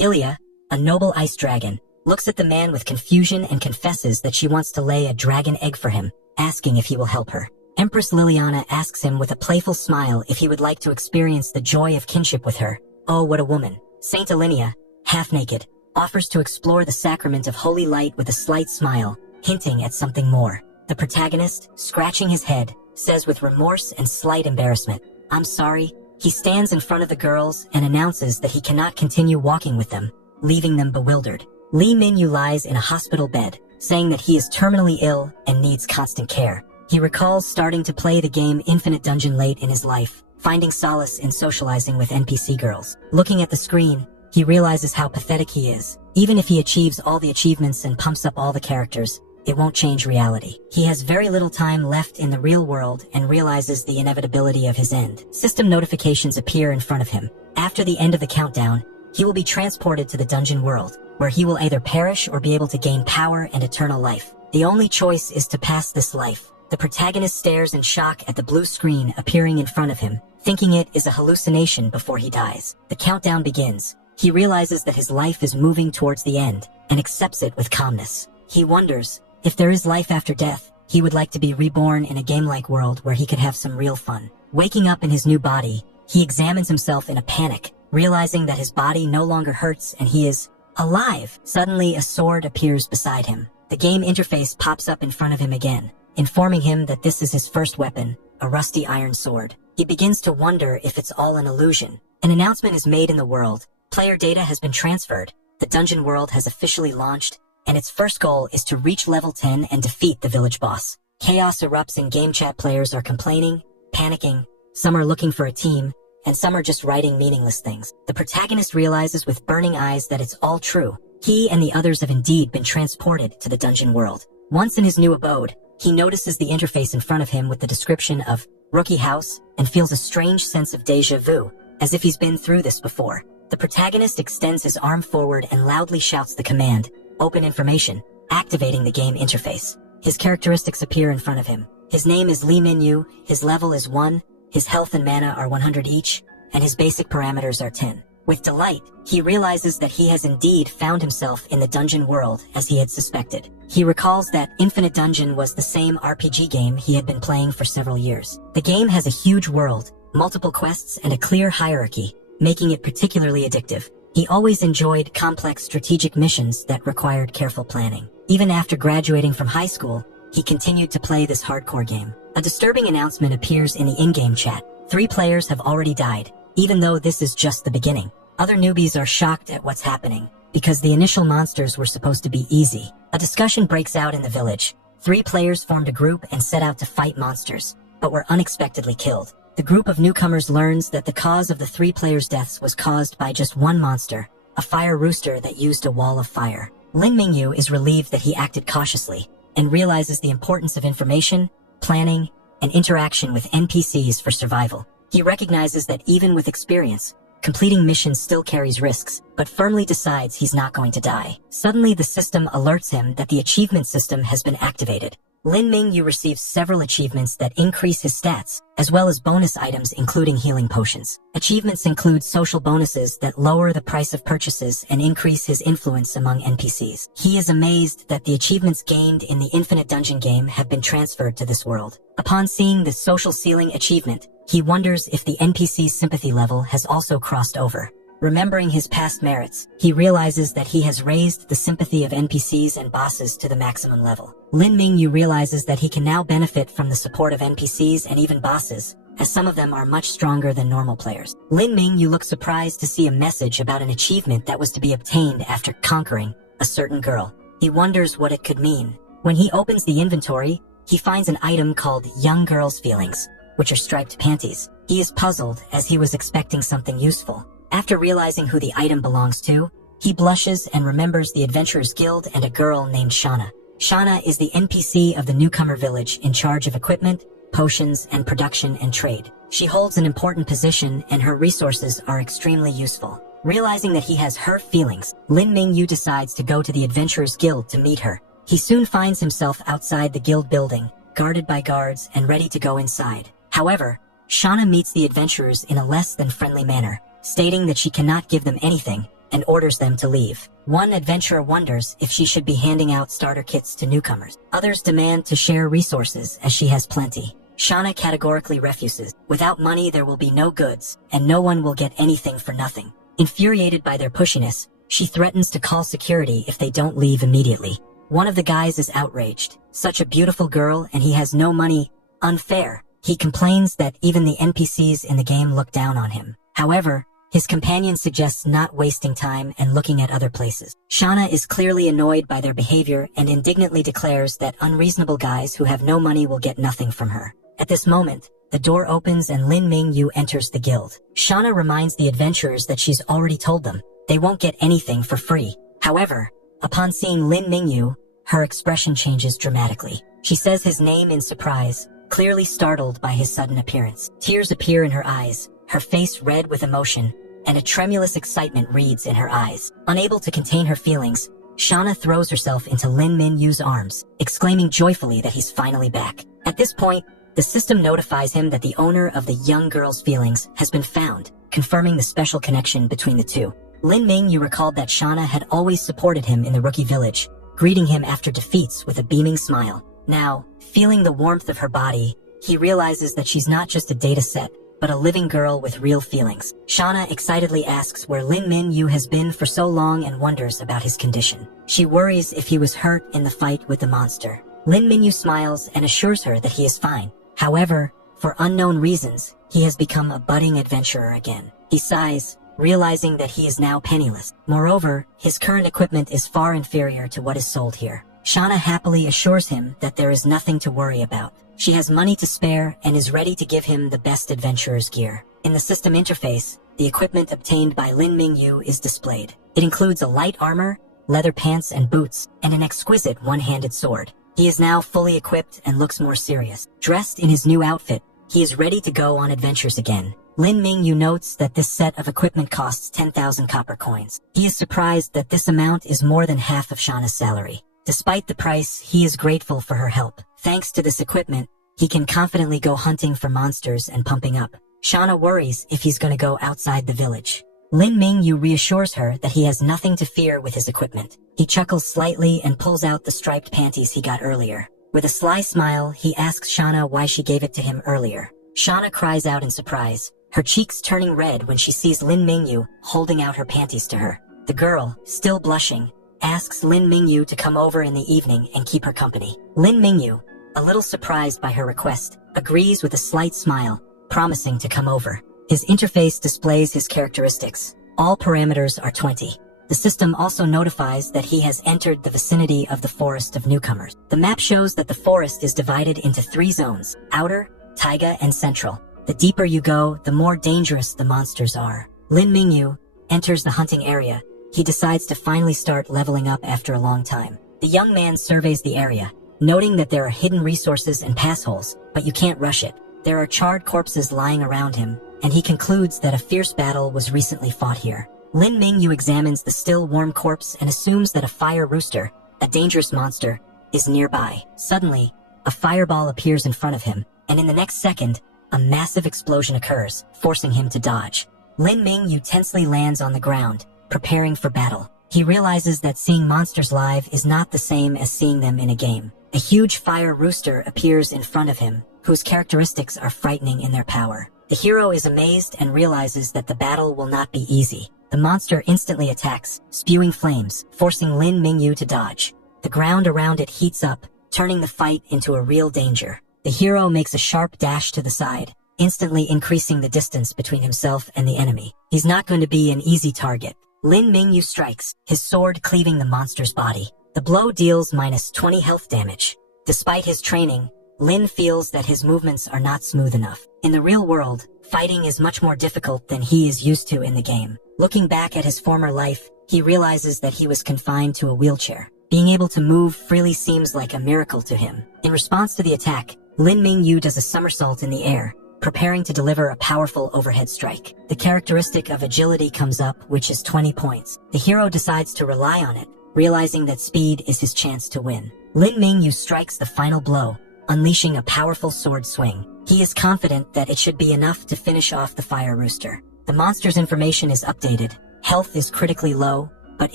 Ilya, a noble ice dragon, looks at the man with confusion and confesses that she wants to lay a dragon egg for him, asking if he will help her. Empress Liliana asks him with a playful smile if he would like to experience the joy of kinship with her. Oh, what a woman. Saint Alinea, half naked, offers to explore the sacrament of holy light with a slight smile, hinting at something more. The protagonist, scratching his head, says with remorse and slight embarrassment, "I'm sorry." He stands in front of the girls and announces that he cannot continue walking with them, leaving them bewildered. Lee Min-yu lies in a hospital bed, saying that he is terminally ill and needs constant care. He recalls starting to play the game Infinite Dungeon late in his life, finding solace in socializing with NPC girls. Looking at the screen, he realizes how pathetic he is. Even if he achieves all the achievements and pumps up all the characters, it won't change reality. He has very little time left in the real world and realizes the inevitability of his end. System notifications appear in front of him. After the end of the countdown, he will be transported to the dungeon world, where he will either perish or be able to gain power and eternal life. The only choice is to pass this life. The protagonist stares in shock at the blue screen appearing in front of him, thinking it is a hallucination before he dies. The countdown begins. He realizes that his life is moving towards the end and accepts it with calmness. He wonders, if there is life after death, he would like to be reborn in a game-like world where he could have some real fun. Waking up in his new body, he examines himself in a panic, realizing that his body no longer hurts and he is alive. Suddenly, a sword appears beside him. The game interface pops up in front of him again, informing him that this is his first weapon, a rusty iron sword. He begins to wonder if it's all an illusion. An announcement is made in the world. Player data has been transferred. The dungeon world has officially launched, and its first goal is to reach level 10 and defeat the village boss. Chaos erupts and game chat players are complaining, panicking, some are looking for a team, and some are just writing meaningless things. The protagonist realizes with burning eyes that it's all true. He and the others have indeed been transported to the dungeon world. Once in his new abode, he notices the interface in front of him with the description of Rookie House and feels a strange sense of déjà vu, as if he's been through this before. The protagonist extends his arm forward and loudly shouts the command, Open Information, activating the game interface. His characteristics appear in front of him. His name is Lee Min-yu, his level is 1, his health and mana are 100 each, and his basic parameters are 10. With delight, he realizes that he has indeed found himself in the dungeon world as he had suspected. He recalls that Infinite Dungeon was the same RPG game he had been playing for several years. The game has a huge world, multiple quests, and a clear hierarchy, making it particularly addictive. He always enjoyed complex strategic missions that required careful planning. Even after graduating from high school, he continued to play this hardcore game. A disturbing announcement appears in the in-game chat. 3 players have already died, even though this is just the beginning. Other newbies are shocked at what's happening, because the initial monsters were supposed to be easy. A discussion breaks out in the village. 3 players formed a group and set out to fight monsters, but were unexpectedly killed. The group of newcomers learns that the cause of the 3 players' deaths was caused by just one monster, a fire rooster that used a wall of fire. Lin Mingyu is relieved that he acted cautiously, and realizes the importance of information, planning, and interaction with NPCs for survival. He recognizes that even with experience, completing missions still carries risks, but firmly decides he's not going to die. Suddenly the system alerts him that the achievement system has been activated. Lin Mingyu receives several achievements that increase his stats, as well as bonus items including healing potions. Achievements include social bonuses that lower the price of purchases and increase his influence among NPCs. He is amazed that the achievements gained in the Infinite Dungeon game have been transferred to this world. Upon seeing the social ceiling achievement, he wonders if the NPC's sympathy level has also crossed over. Remembering his past merits, he realizes that he has raised the sympathy of NPCs and bosses to the maximum level. Lin Mingyu realizes that he can now benefit from the support of NPCs and even bosses, as some of them are much stronger than normal players. Lin Mingyu looks surprised to see a message about an achievement that was to be obtained after conquering a certain girl. He wonders what it could mean. When he opens the inventory, he finds an item called Young Girl's Feelings, which are striped panties. He is puzzled as he was expecting something useful. After realizing who the item belongs to, he blushes and remembers the Adventurers Guild and a girl named Shauna. Shauna is the NPC of the newcomer village in charge of equipment, potions, and production and trade. She holds an important position and her resources are extremely useful. Realizing that he has hurt feelings, Lin Mingyu decides to go to the Adventurers Guild to meet her. He soon finds himself outside the guild building, guarded by guards and ready to go inside. However, Shauna meets the adventurers in a less than friendly manner, stating that she cannot give them anything, and orders them to leave. One adventurer wonders if she should be handing out starter kits to newcomers. Others demand to share resources as she has plenty. Shauna categorically refuses. Without money there will be no goods, and no one will get anything for nothing. Infuriated by their pushiness, she threatens to call security if they don't leave immediately. One of the guys is outraged. Such a beautiful girl and he has no money. Unfair. He complains that even the NPCs in the game look down on him. However, his companion suggests not wasting time and looking at other places. Shauna is clearly annoyed by their behavior and indignantly declares that unreasonable guys who have no money will get nothing from her. At this moment, the door opens and Lin Mingyu enters the guild. Shauna reminds the adventurers that she's already told them they won't get anything for free. However, upon seeing Lin Mingyu, her expression changes dramatically. She says his name in surprise, clearly startled by his sudden appearance. Tears appear in her eyes, her face red with emotion, and a tremulous excitement reads in her eyes. Unable to contain her feelings, Shauna throws herself into Lin Mingyu's arms, exclaiming joyfully that he's finally back. At this point, the system notifies him that the owner of the young girl's feelings has been found, confirming the special connection between the two. Lin Mingyu recalled that Shauna had always supported him in the rookie village, greeting him after defeats with a beaming smile. Now, feeling the warmth of her body, he realizes that she's not just a data set, but a living girl with real feelings. Shauna excitedly asks where Lin Mingyu has been for so long and wonders about his condition. She worries if he was hurt in the fight with the monster. Lin Mingyu smiles and assures her that he is fine. However, for unknown reasons, he has become a budding adventurer again. He sighs, realizing that he is now penniless. Moreover, his current equipment is far inferior to what is sold here. Shauna happily assures him that there is nothing to worry about. She has money to spare and is ready to give him the best adventurer's gear. In the system interface, the equipment obtained by Lin Mingyu is displayed. It includes a light armor, leather pants and boots, and an exquisite one-handed sword. He is now fully equipped and looks more serious. Dressed in his new outfit, he is ready to go on adventures again. Lin Mingyu notes that this set of equipment costs 10,000 copper coins. He is surprised that this amount is more than half of Shauna's salary. Despite the price, he is grateful for her help. Thanks to this equipment, he can confidently go hunting for monsters and pumping up. Shauna worries if he's going to go outside the village. Lin Mingyu reassures her that he has nothing to fear with his equipment. He chuckles slightly and pulls out the striped panties he got earlier. With a sly smile, he asks Shauna why she gave it to him earlier. Shauna cries out in surprise, her cheeks turning red when she sees Lin Mingyu holding out her panties to her. The girl, still blushing, asks Lin Mingyu to come over in the evening and keep her company. Lin Mingyu, a little surprised by her request, agrees with a slight smile, promising to come over. His interface displays his characteristics. All parameters are 20. The system also notifies that he has entered the vicinity of the Forest of Newcomers. The map shows that the forest is divided into 3 zones: outer, taiga, and central. The deeper you go, the more dangerous the monsters are. Lin Mingyu enters the hunting area. He decides to finally start leveling up after a long time. The young man surveys the area, noting that there are hidden resources and passholes, but you can't rush it. There are charred corpses lying around him, and he concludes that a fierce battle was recently fought here. Lin Mingyu examines the still warm corpse and assumes that a fire rooster, a dangerous monster, is nearby. Suddenly, a fireball appears in front of him, and in the next second, a massive explosion occurs, forcing him to dodge. Lin Mingyu tensely lands on the ground, preparing for battle. He realizes that seeing monsters live is not the same as seeing them in a game. A huge fire rooster appears in front of him, whose characteristics are frightening in their power. The hero is amazed and realizes that the battle will not be easy. The monster instantly attacks, spewing flames, forcing Lin Mingyu to dodge. The ground around it heats up, turning the fight into a real danger. The hero makes a sharp dash to the side, instantly increasing the distance between himself and the enemy. He's not going to be an easy target. Lin Mingyu strikes, his sword cleaving the monster's body. The blow deals -20 health damage. Despite his training, Lin feels that his movements are not smooth enough. In the real world, fighting is much more difficult than he is used to in the game. Looking back at his former life, he realizes that he was confined to a wheelchair. Being able to move freely seems like a miracle to him. In response to the attack, Lin Mingyu does a somersault in the air, preparing to deliver a powerful overhead strike. The characteristic of agility comes up, which is 20 points. The hero decides to rely on it, realizing that speed is his chance to win. Lin Mingyu strikes the final blow, unleashing a powerful sword swing. He is confident that it should be enough to finish off the fire rooster. The monster's information is updated, Health is critically low, but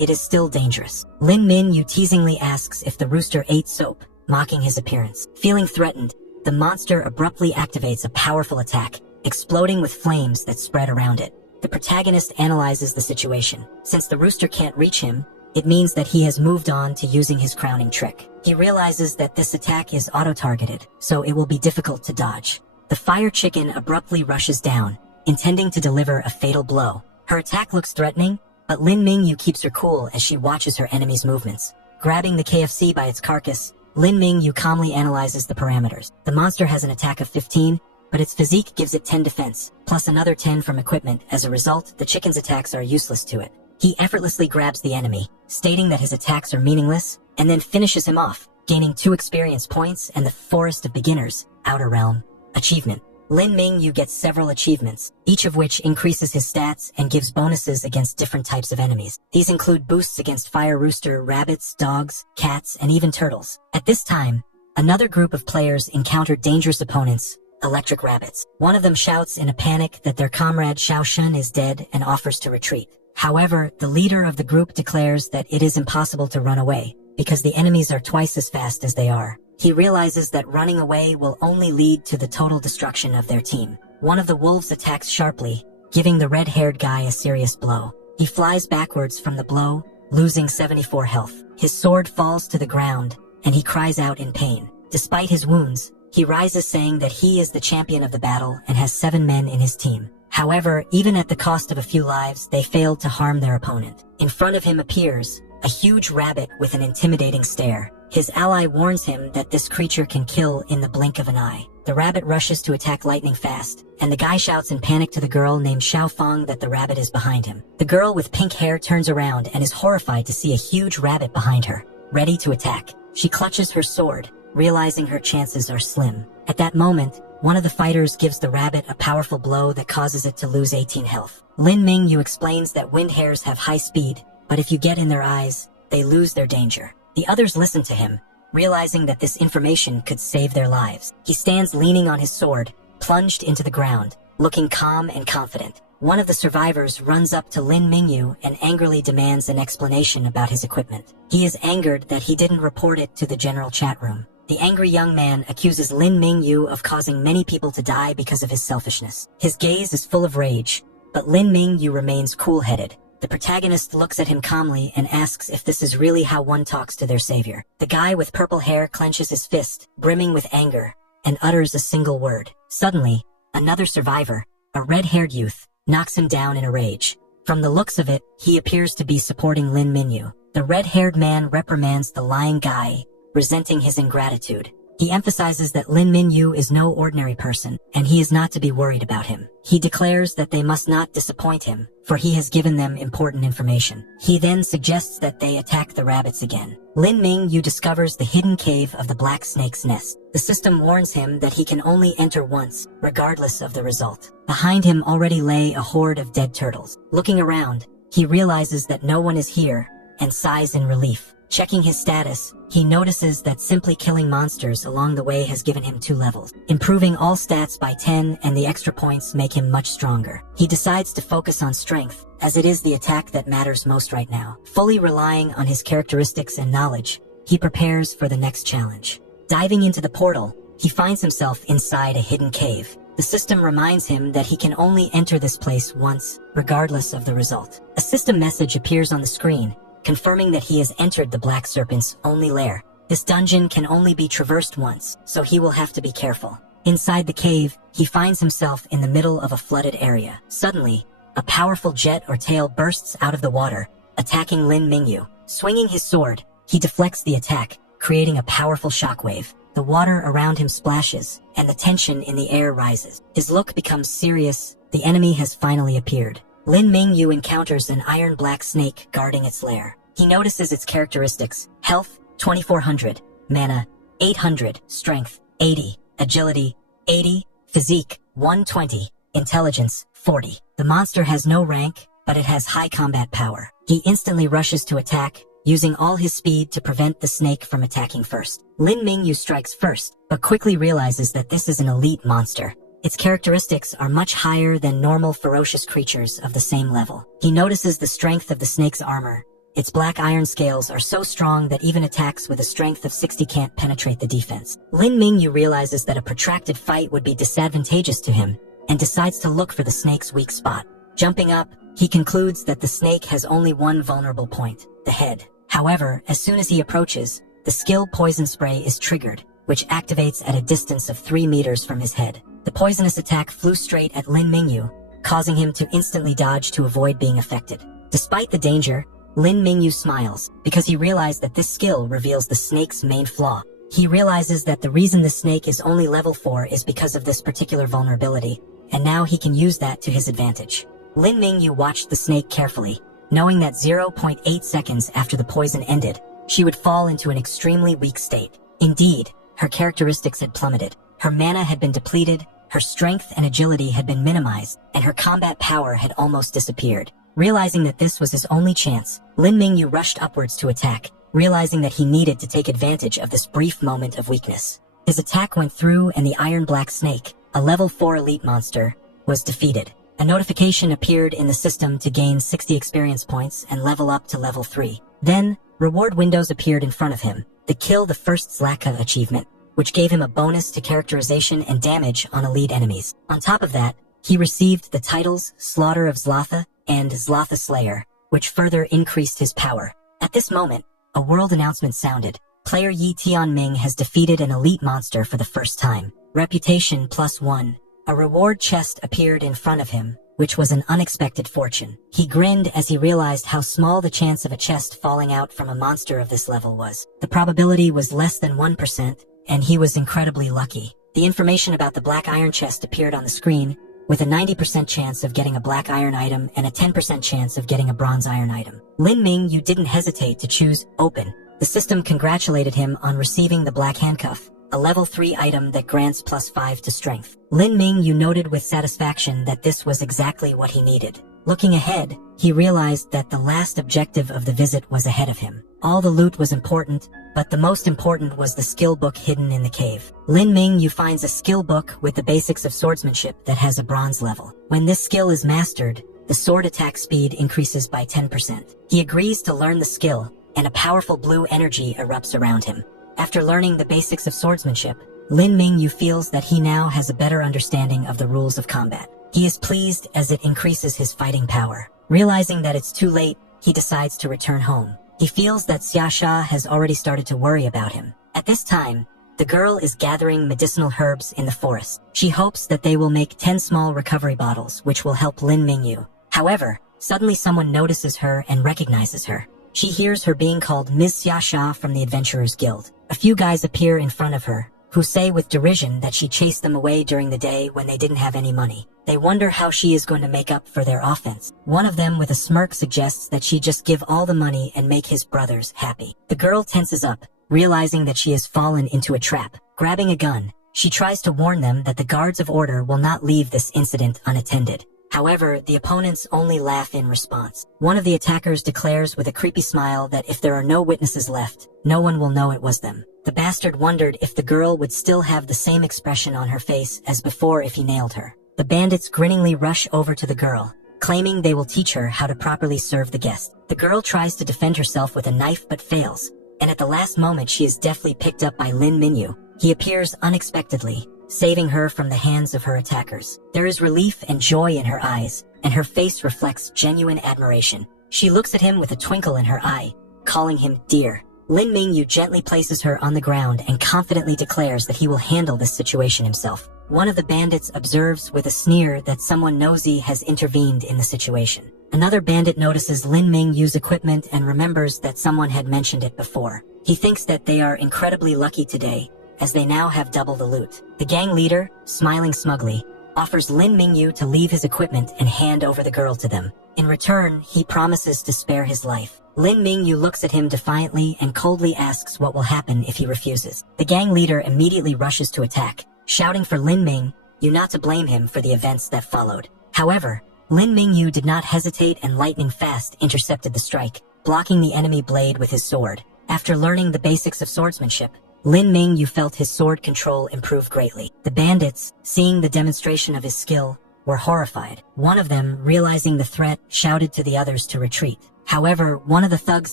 it is still dangerous. Lin Mingyu teasingly asks if the rooster ate soap, mocking his appearance. Feeling threatened, the monster abruptly activates a powerful attack, exploding with flames that spread around it. The protagonist analyzes the situation. Since the rooster can't reach him, it means that he has moved on to using his crowning trick. He realizes that this attack is auto-targeted, so it will be difficult to dodge. The fire chicken abruptly rushes down, intending to deliver a fatal blow. Her attack looks threatening, but Lin Mingyu keeps her cool as she watches her enemy's movements. Grabbing the KFC by its carcass, Lin Mingyu calmly analyzes the parameters. The monster has an attack of 15, but its physique gives it 10 defense, plus another 10 from equipment. As a result, the chicken's attacks are useless to it. He effortlessly grabs the enemy, stating that his attacks are meaningless, and then finishes him off, gaining 2 experience points and the Forest of Beginners, Outer Realm, achievement. Lin Mingyu gets several achievements, each of which increases his stats and gives bonuses against different types of enemies. These include boosts against fire rooster, rabbits, dogs, cats, and even turtles. At this time, another group of players encounter dangerous opponents, electric rabbits. One of them shouts in a panic that their comrade Xiao Shun is dead and offers to retreat. However, the leader of the group declares that it is impossible to run away, because the enemies are twice as fast as they are. He realizes that running away will only lead to the total destruction of their team. One of the wolves attacks sharply, giving the red-haired guy a serious blow. He flies backwards from the blow, losing 74 health. His sword falls to the ground, and he cries out in pain. Despite his wounds, he rises saying that he is the champion of the battle and has 7 men in his team. However, even at the cost of a few lives, they failed to harm their opponent. In front of him appears a huge rabbit with an intimidating stare. His ally warns him that this creature can kill in the blink of an eye. The rabbit rushes to attack lightning fast, and the guy shouts in panic to the girl named Xiao Feng that the rabbit is behind him. The girl with pink hair turns around and is horrified to see a huge rabbit behind her, ready to attack. She clutches her sword, realizing her chances are slim. At that moment, one of the fighters gives the rabbit a powerful blow that causes it to lose 18 health. Lin Mingyu explains that wind hares have high speed, but if you get in their eyes, they lose their danger. The others listen to him, realizing that this information could save their lives. He stands leaning on his sword, plunged into the ground, looking calm and confident. One of the survivors runs up to Lin Mingyu and angrily demands an explanation about his equipment. He is angered that he didn't report it to the general chat room. The angry young man accuses Lin Mingyu of causing many people to die because of his selfishness. His gaze is full of rage, but Lin Mingyu remains cool-headed. The protagonist looks at him calmly and asks if this is really how one talks to their savior. The guy with purple hair clenches his fist, brimming with anger, and utters a single word. Suddenly, another survivor, a red-haired youth, knocks him down in a rage. From the looks of it, he appears to be supporting Lin Mingyu. The red-haired man reprimands the lying guy, resenting his ingratitude. He emphasizes that Lin Mingyu is no ordinary person, and he is not to be worried about him. He declares that they must not disappoint him, for he has given them important information. He then suggests that they attack the rabbits again. Lin Mingyu discovers the hidden cave of the black snake's nest. The system warns him that he can only enter once, regardless of the result. Behind him already lay a horde of dead turtles. Looking around, he realizes that no one is here, and sighs in relief. Checking his status, he notices that simply killing monsters along the way has given him 2 levels, improving all stats by 10, and the extra points make him much stronger. He decides to focus on strength, as it is the attack that matters most right now. Fully relying on his characteristics and knowledge, he prepares for the next challenge. Diving into the portal, he finds himself inside a hidden cave. The system reminds him that he can only enter this place once, regardless of the result. A system message appears on the screen, confirming that he has entered the Black Serpent's only lair. This dungeon can only be traversed once, so he will have to be careful. Inside the cave, he finds himself in the middle of a flooded area. Suddenly, a powerful jet or tail bursts out of the water, attacking Lin Mingyu. Swinging his sword, he deflects the attack, creating a powerful shockwave. The water around him splashes, and the tension in the air rises. His look becomes serious. The enemy has finally appeared. Lin Mingyu encounters an iron black snake guarding its lair. He notices its characteristics: health, 2400, mana, 800, strength, 80, agility, 80, physique, 120, intelligence, 40. The monster has no rank, but it has high combat power. He instantly rushes to attack, using all his speed to prevent the snake from attacking first. Lin Mingyu strikes first, but quickly realizes that this is an elite monster. Its characteristics are much higher than normal ferocious creatures of the same level. He notices the strength of the snake's armor. Its black iron scales are so strong that even attacks with a strength of 60 can't penetrate the defense. Lin Mingyu realizes that a protracted fight would be disadvantageous to him, and decides to look for the snake's weak spot. Jumping up, he concludes that the snake has only one vulnerable point, the head. However, as soon as he approaches, the skill poison spray is triggered, which activates at a distance of 3 meters from his head. The poisonous attack flew straight at Lin Mingyu, causing him to instantly dodge to avoid being affected. Despite the danger, Lin Mingyu smiles, because he realized that this skill reveals the snake's main flaw. He realizes that the reason the snake is only level 4 is because of this particular vulnerability, and now he can use that to his advantage. Lin Mingyu watched the snake carefully, knowing that 0.8 seconds after the poison ended, she would fall into an extremely weak state. Indeed, her characteristics had plummeted. Her mana had been depleted, her strength and agility had been minimized, and her combat power had almost disappeared. Realizing that this was his only chance, Lin Mingyu rushed upwards to attack, realizing that he needed to take advantage of this brief moment of weakness. His attack went through and the Iron Black Snake, a level 4 elite monster, was defeated. A notification appeared in the system to gain 60 experience points and level up to level 3. Then, reward windows appeared in front of him, the Kill the First Zlaka achievement, which gave him a bonus to characterization and damage on elite enemies. On top of that, he received the titles Slaughter of Zlatha and Zlatha Slayer, which further increased his power. At this moment, a world announcement sounded. Player Yi Tianming has defeated an elite monster for the first time. Reputation +1. A reward chest appeared in front of him, which was an unexpected fortune. He grinned as he realized how small the chance of a chest falling out from a monster of this level was. The probability was less than 1%, and he was incredibly lucky. The information about the black iron chest appeared on the screen, with a 90% chance of getting a black iron item and a 10% chance of getting a bronze iron item. Lin Mingyu didn't hesitate to choose Open. The system congratulated him on receiving the Black Handcuff, a level 3 item that grants +5 to strength. Lin Mingyu noted with satisfaction that this was exactly what he needed. Looking ahead, he realized that the last objective of the visit was ahead of him. All the loot was important, but the most important was the skill book hidden in the cave. Lin Mingyu finds a skill book with the basics of swordsmanship that has a bronze level. When this skill is mastered, the sword attack speed increases by 10%. He agrees to learn the skill, and a powerful blue energy erupts around him. After learning the basics of swordsmanship, Lin Mingyu feels that he now has a better understanding of the rules of combat. He is pleased as it increases his fighting power. Realizing that it's too late, he decides to return home. He feels that Xiaxia has already started to worry about him. At this time, the girl is gathering medicinal herbs in the forest. She hopes that they will make 10 small recovery bottles, which will help Lin Mingyu. However, suddenly someone notices her and recognizes her. She hears her being called Ms. Xiaxia from the Adventurers Guild. A few guys appear in front of her, who say with derision that she chased them away during the day when they didn't have any money. They wonder how she is going to make up for their offense. One of them with a smirk suggests that she just give all the money and make his brothers happy. The girl tenses up, realizing that she has fallen into a trap. Grabbing a gun, she tries to warn them that the guards of order will not leave this incident unattended. However, the opponents only laugh in response. One of the attackers declares with a creepy smile that if there are no witnesses left, no one will know it was them. The bastard wondered if the girl would still have the same expression on her face as before if he nailed her. The bandits grinningly rush over to the girl, claiming they will teach her how to properly serve the guest. The girl tries to defend herself with a knife but fails, and at the last moment she is deftly picked up by Lin Mingyu. He appears unexpectedly, saving her from the hands of her attackers. There is relief and joy in her eyes, and her face reflects genuine admiration. She looks at him with a twinkle in her eye, calling him dear. Lin Mingyu gently places her on the ground and confidently declares that he will handle this situation himself. One of the bandits observes with a sneer that someone nosy has intervened in the situation. Another bandit notices Lin Mingyu's equipment and remembers that someone had mentioned it before. He thinks that they are incredibly lucky today, as they now have double the loot. The gang leader, smiling smugly, offers Lin Mingyu to leave his equipment and hand over the girl to them. In return, he promises to spare his life. Lin Mingyu looks at him defiantly and coldly asks what will happen if he refuses. The gang leader immediately rushes to attack, shouting for Lin Mingyu not to blame him for the events that followed. However, Lin Mingyu did not hesitate and lightning fast intercepted the strike, blocking the enemy blade with his sword. After learning the basics of swordsmanship, Lin Mingyu felt his sword control improve greatly. The bandits, seeing the demonstration of his skill, were horrified. One of them, realizing the threat, shouted to the others to retreat. However, one of the thugs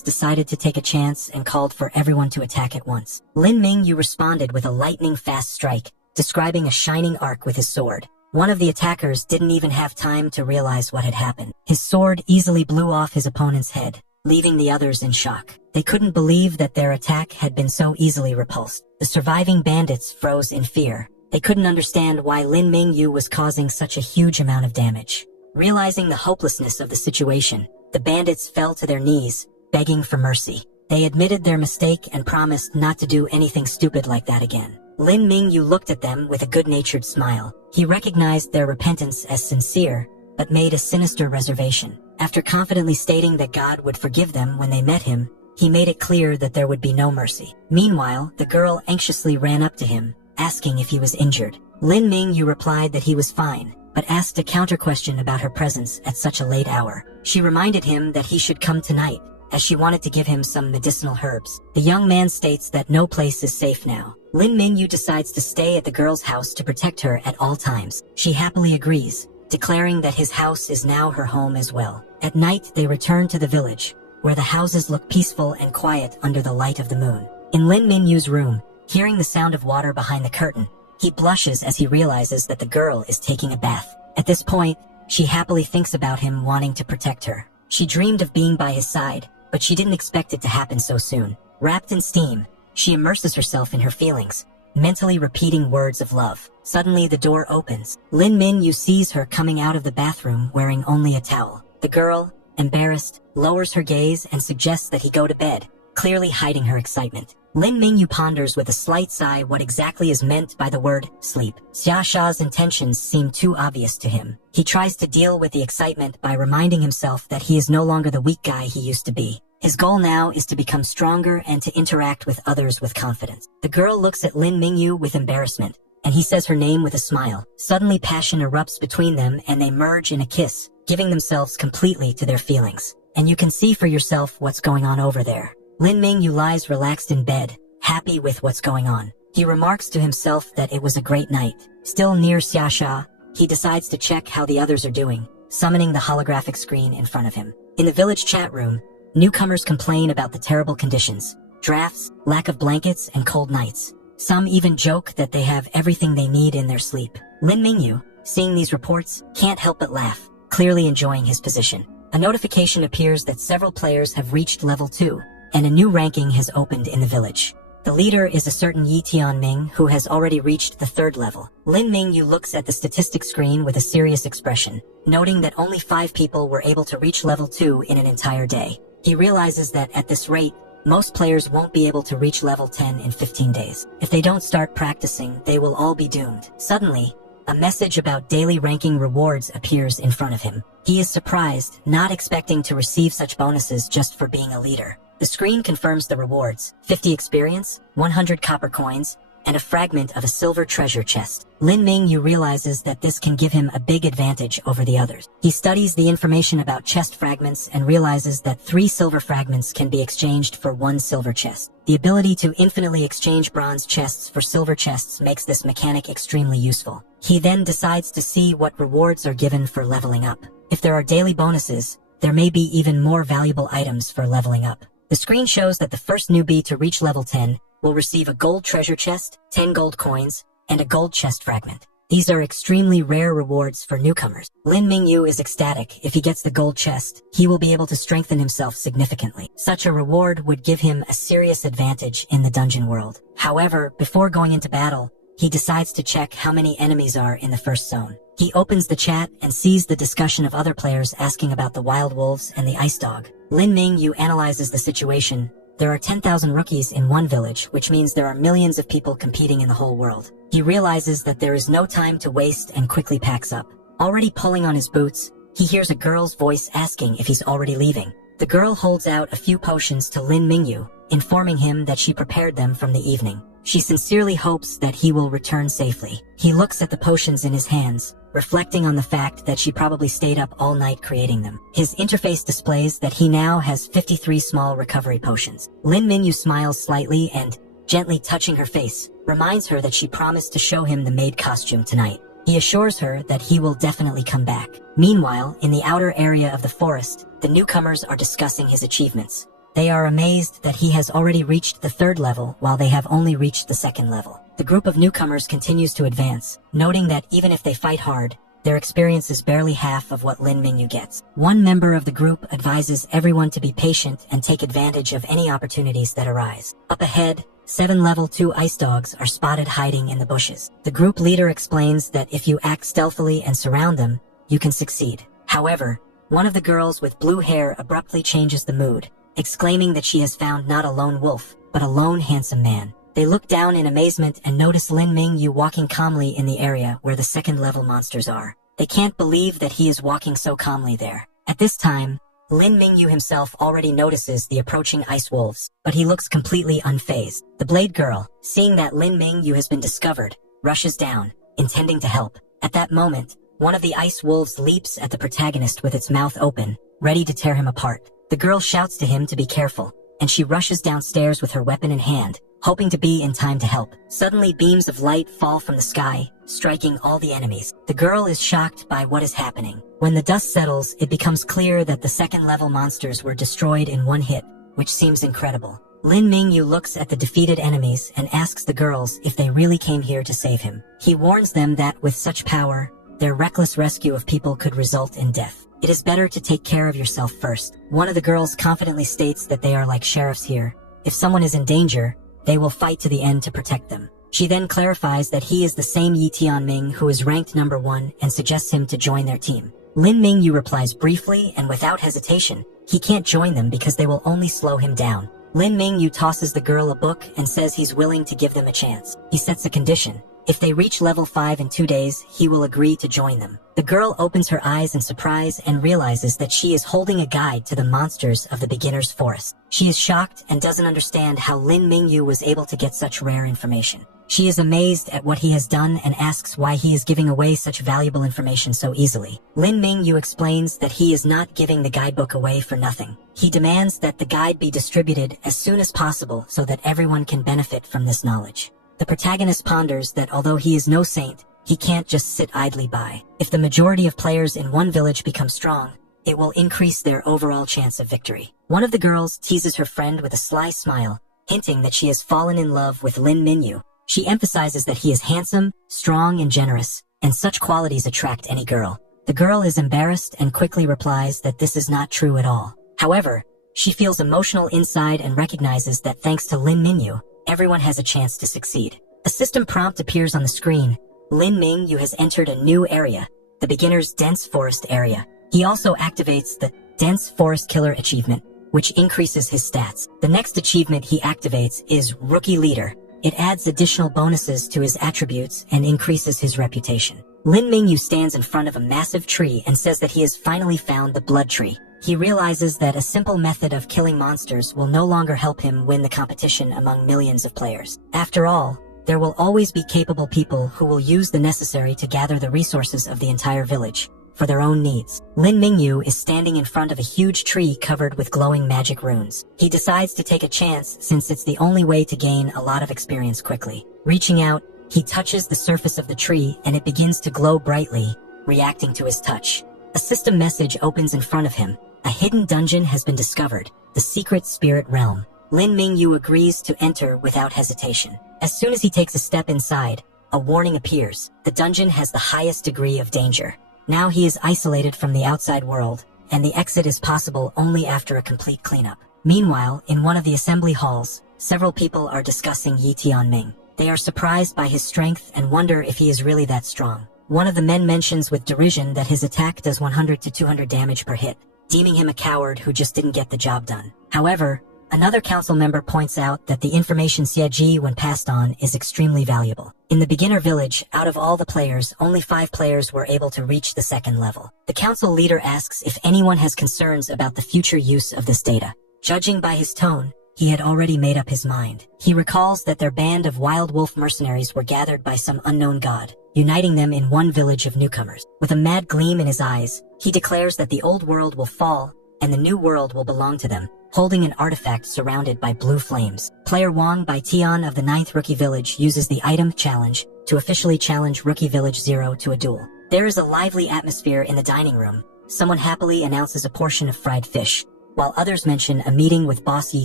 decided to take a chance and called for everyone to attack at once. Lin Mingyu responded with a lightning-fast strike, describing a shining arc with his sword. One of the attackers didn't even have time to realize what had happened. His sword easily blew off his opponent's head, leaving the others in shock. They couldn't believe that their attack had been so easily repulsed. The surviving bandits froze in fear. They couldn't understand why Lin Mingyu was causing such a huge amount of damage. Realizing the hopelessness of the situation, the bandits fell to their knees, begging for mercy. They admitted their mistake and promised not to do anything stupid like that again. Lin Mingyu looked at them with a good-natured smile. He recognized their repentance as sincere, but made a sinister reservation. After confidently stating that God would forgive them when they met him, he made it clear that there would be no mercy. Meanwhile, the girl anxiously ran up to him, asking if he was injured. Lin Mingyu replied that he was fine, but asked a counter-question about her presence at such a late hour. She reminded him that he should come tonight, as she wanted to give him some medicinal herbs. The young man states that no place is safe now. Lin Mingyu decides to stay at the girl's house to protect her at all times. She happily agrees, declaring that his house is now her home as well. At night, they return to the village, where the houses look peaceful and quiet under the light of the moon. In Lin Mingyu's room, hearing the sound of water behind the curtain, he blushes as he realizes that the girl is taking a bath. At this point, she happily thinks about him wanting to protect her. She dreamed of being by his side, but she didn't expect it to happen so soon. Wrapped in steam, she immerses herself in her feelings, mentally repeating words of love. Suddenly, the door opens. Lin Mingyu sees her coming out of the bathroom wearing only a towel. The girl, embarrassed, lowers her gaze and suggests that he go to bed, clearly hiding her excitement. Lin Mingyu ponders with a slight sigh what exactly is meant by the word sleep. Xiaxa's intentions seem too obvious to him. He tries to deal with the excitement by reminding himself that he is no longer the weak guy he used to be. His goal now is to become stronger and to interact with others with confidence. The girl looks at Lin Mingyu with embarrassment, and he says her name with a smile. Suddenly passion erupts between them and they merge in a kiss, giving themselves completely to their feelings. And you can see for yourself what's going on over there. Lin Mingyu lies relaxed in bed, happy with what's going on. He remarks to himself that it was a great night. Still near Xiaxia, he decides to check how the others are doing, summoning the holographic screen in front of him. In the village chat room, newcomers complain about the terrible conditions, drafts, lack of blankets, and cold nights. Some even joke that they have everything they need in their sleep. Lin Mingyu, seeing these reports, can't help but laugh, clearly enjoying his position. A notification appears that several players have reached level 2, and a new ranking has opened in the village. The leader is a certain Yi Tianming who has already reached the 3rd level. Lin Mingyu looks at the statistics screen with a serious expression, noting that only 5 people were able to reach level 2 in an entire day. He realizes that at this rate, most players won't be able to reach level 10 in 15 days. If they don't start practicing, they will all be doomed. Suddenly, a message about daily ranking rewards appears in front of him. He is surprised, not expecting to receive such bonuses just for being a leader. The screen confirms the rewards: 50 experience, 100 copper coins, and a fragment of a silver treasure chest. Lin Mingyu realizes that this can give him a big advantage over the others. He studies the information about chest fragments and realizes that 3 silver fragments can be exchanged for 1 silver chest. The ability to infinitely exchange bronze chests for silver chests makes this mechanic extremely useful. He then decides to see what rewards are given for leveling up. If there are daily bonuses, there may be even more valuable items for leveling up. The screen shows that the first newbie to reach level 10 will receive a gold treasure chest, 10 gold coins, and a gold chest fragment. These are extremely rare rewards for newcomers. Lin Mingyu is ecstatic. If he gets the gold chest, he will be able to strengthen himself significantly. Such a reward would give him a serious advantage in the dungeon world. However, before going into battle, he decides to check how many enemies are in the first zone. He opens the chat and sees the discussion of other players asking about the wild wolves and the ice dog. Lin Mingyu analyzes the situation. There are 10,000 rookies in one village, which means there are millions of people competing in the whole world. He realizes that there is no time to waste and quickly packs up. Already pulling on his boots, he hears a girl's voice asking if he's already leaving. The girl holds out a few potions to Lin Mingyu, informing him that she prepared them from the evening. She sincerely hopes that he will return safely. He looks at the potions in his hands, reflecting on the fact that she probably stayed up all night creating them. His interface displays that he now has 53 small recovery potions. Lin Mingyu smiles slightly and, gently touching her face, reminds her that she promised to show him the maid costume tonight. He assures her that he will definitely come back. Meanwhile, in the outer area of the forest, the newcomers are discussing his achievements. They are amazed that he has already reached the 3rd level while they have only reached the 2nd level. The group of newcomers continues to advance, noting that even if they fight hard, their experience is barely half of what Lin Mingyu gets. One member of the group advises everyone to be patient and take advantage of any opportunities that arise. Up ahead, 7 level 2 ice dogs are spotted hiding in the bushes. The group leader explains that if you act stealthily and surround them, you can succeed. However, one of the girls with blue hair abruptly changes the mood, exclaiming that she has found not a lone wolf, but a lone handsome man. They look down in amazement and notice Lin Mingyu walking calmly in the area where the 2nd level monsters are. They can't believe that he is walking so calmly there. At this time, Lin Mingyu himself already notices the approaching ice wolves, but he looks completely unfazed. The Blade Girl, seeing that Lin Mingyu has been discovered, rushes down, intending to help. At that moment, one of the ice wolves leaps at the protagonist with its mouth open, ready to tear him apart. The girl shouts to him to be careful, and she rushes downstairs with her weapon in hand, hoping to be in time to help. Suddenly, beams of light fall from the sky, striking all the enemies. The girl is shocked by what is happening. When the dust settles, it becomes clear that the 2nd level monsters were destroyed in one hit, which seems incredible. Lin Mingyu looks at the defeated enemies and asks the girls if they really came here to save him. He warns them that with such power, their reckless rescue of people could result in death. It is better to take care of yourself first. One of the girls confidently states that they are like sheriffs here. If someone is in danger, they will fight to the end to protect them. She then clarifies that he is the same Yi Tianming who is ranked number 1 and suggests him to join their team. Lin Mingyu replies briefly and without hesitation. He can't join them because they will only slow him down. Lin Mingyu tosses the girl a book and says he's willing to give them a chance. He sets a condition. If they reach level 5 in 2 days, he will agree to join them. The girl opens her eyes in surprise and realizes that she is holding a guide to the monsters of the beginner's forest. She is shocked and doesn't understand how Lin Mingyu was able to get such rare information. She is amazed at what he has done and asks why he is giving away such valuable information so easily. Lin Mingyu explains that he is not giving the guidebook away for nothing. He demands that the guide be distributed as soon as possible so that everyone can benefit from this knowledge. The protagonist ponders that although he is no saint, he can't just sit idly by. If the majority of players in one village become strong, it will increase their overall chance of victory. One of the girls teases her friend with a sly smile, hinting that she has fallen in love with Lin Mingyu. She emphasizes that he is handsome, strong, and generous, and such qualities attract any girl. The girl is embarrassed and quickly replies that this is not true at all. However, she feels emotional inside and recognizes that thanks to Lin Mingyu, everyone has a chance to succeed. A system prompt appears on the screen. Lin Mingyu has entered a new area, the beginner's dense forest area. He also activates the dense forest killer achievement, which increases his stats. The next achievement he activates is Rookie Leader. It adds additional bonuses to his attributes and increases his reputation. Lin Mingyu stands in front of a massive tree and says that he has finally found the blood tree. He realizes that a simple method of killing monsters will no longer help him win the competition among millions of players. After all, there will always be capable people who will use the necessary to gather the resources of the entire village for their own needs. Lin Mingyu is standing in front of a huge tree covered with glowing magic runes. He decides to take a chance since it's the only way to gain a lot of experience quickly. Reaching out, he touches the surface of the tree and it begins to glow brightly, reacting to his touch. A system message opens in front of him. A hidden dungeon has been discovered, the secret spirit realm. Lin Mingyu agrees to enter without hesitation. As soon as he takes a step inside, a warning appears. The dungeon has the highest degree of danger. Now he is isolated from the outside world, and the exit is possible only after a complete cleanup. Meanwhile, in one of the assembly halls, several people are discussing Yi Tianming. They are surprised by his strength and wonder if he is really that strong. One of the men mentions with derision that his attack does 100 to 200 damage per hit, deeming him a coward who just didn't get the job done. However, another council member points out that the information Xieji, when passed on, is extremely valuable. In the beginner village, out of all the players, only 5 players were able to reach the 2nd level. The council leader asks if anyone has concerns about the future use of this data. Judging by his tone, he had already made up his mind. He recalls that their band of wild wolf mercenaries were gathered by some unknown god, uniting them in one village of newcomers. With a mad gleam in his eyes, he declares that the old world will fall, and the new world will belong to them, holding an artifact surrounded by blue flames. Player Wang Baitian of the 9th Rookie Village uses the item challenge to officially challenge Rookie Village 0 to a duel. There is a lively atmosphere in the dining room. Someone happily announces a portion of fried fish, while others mention a meeting with boss Yi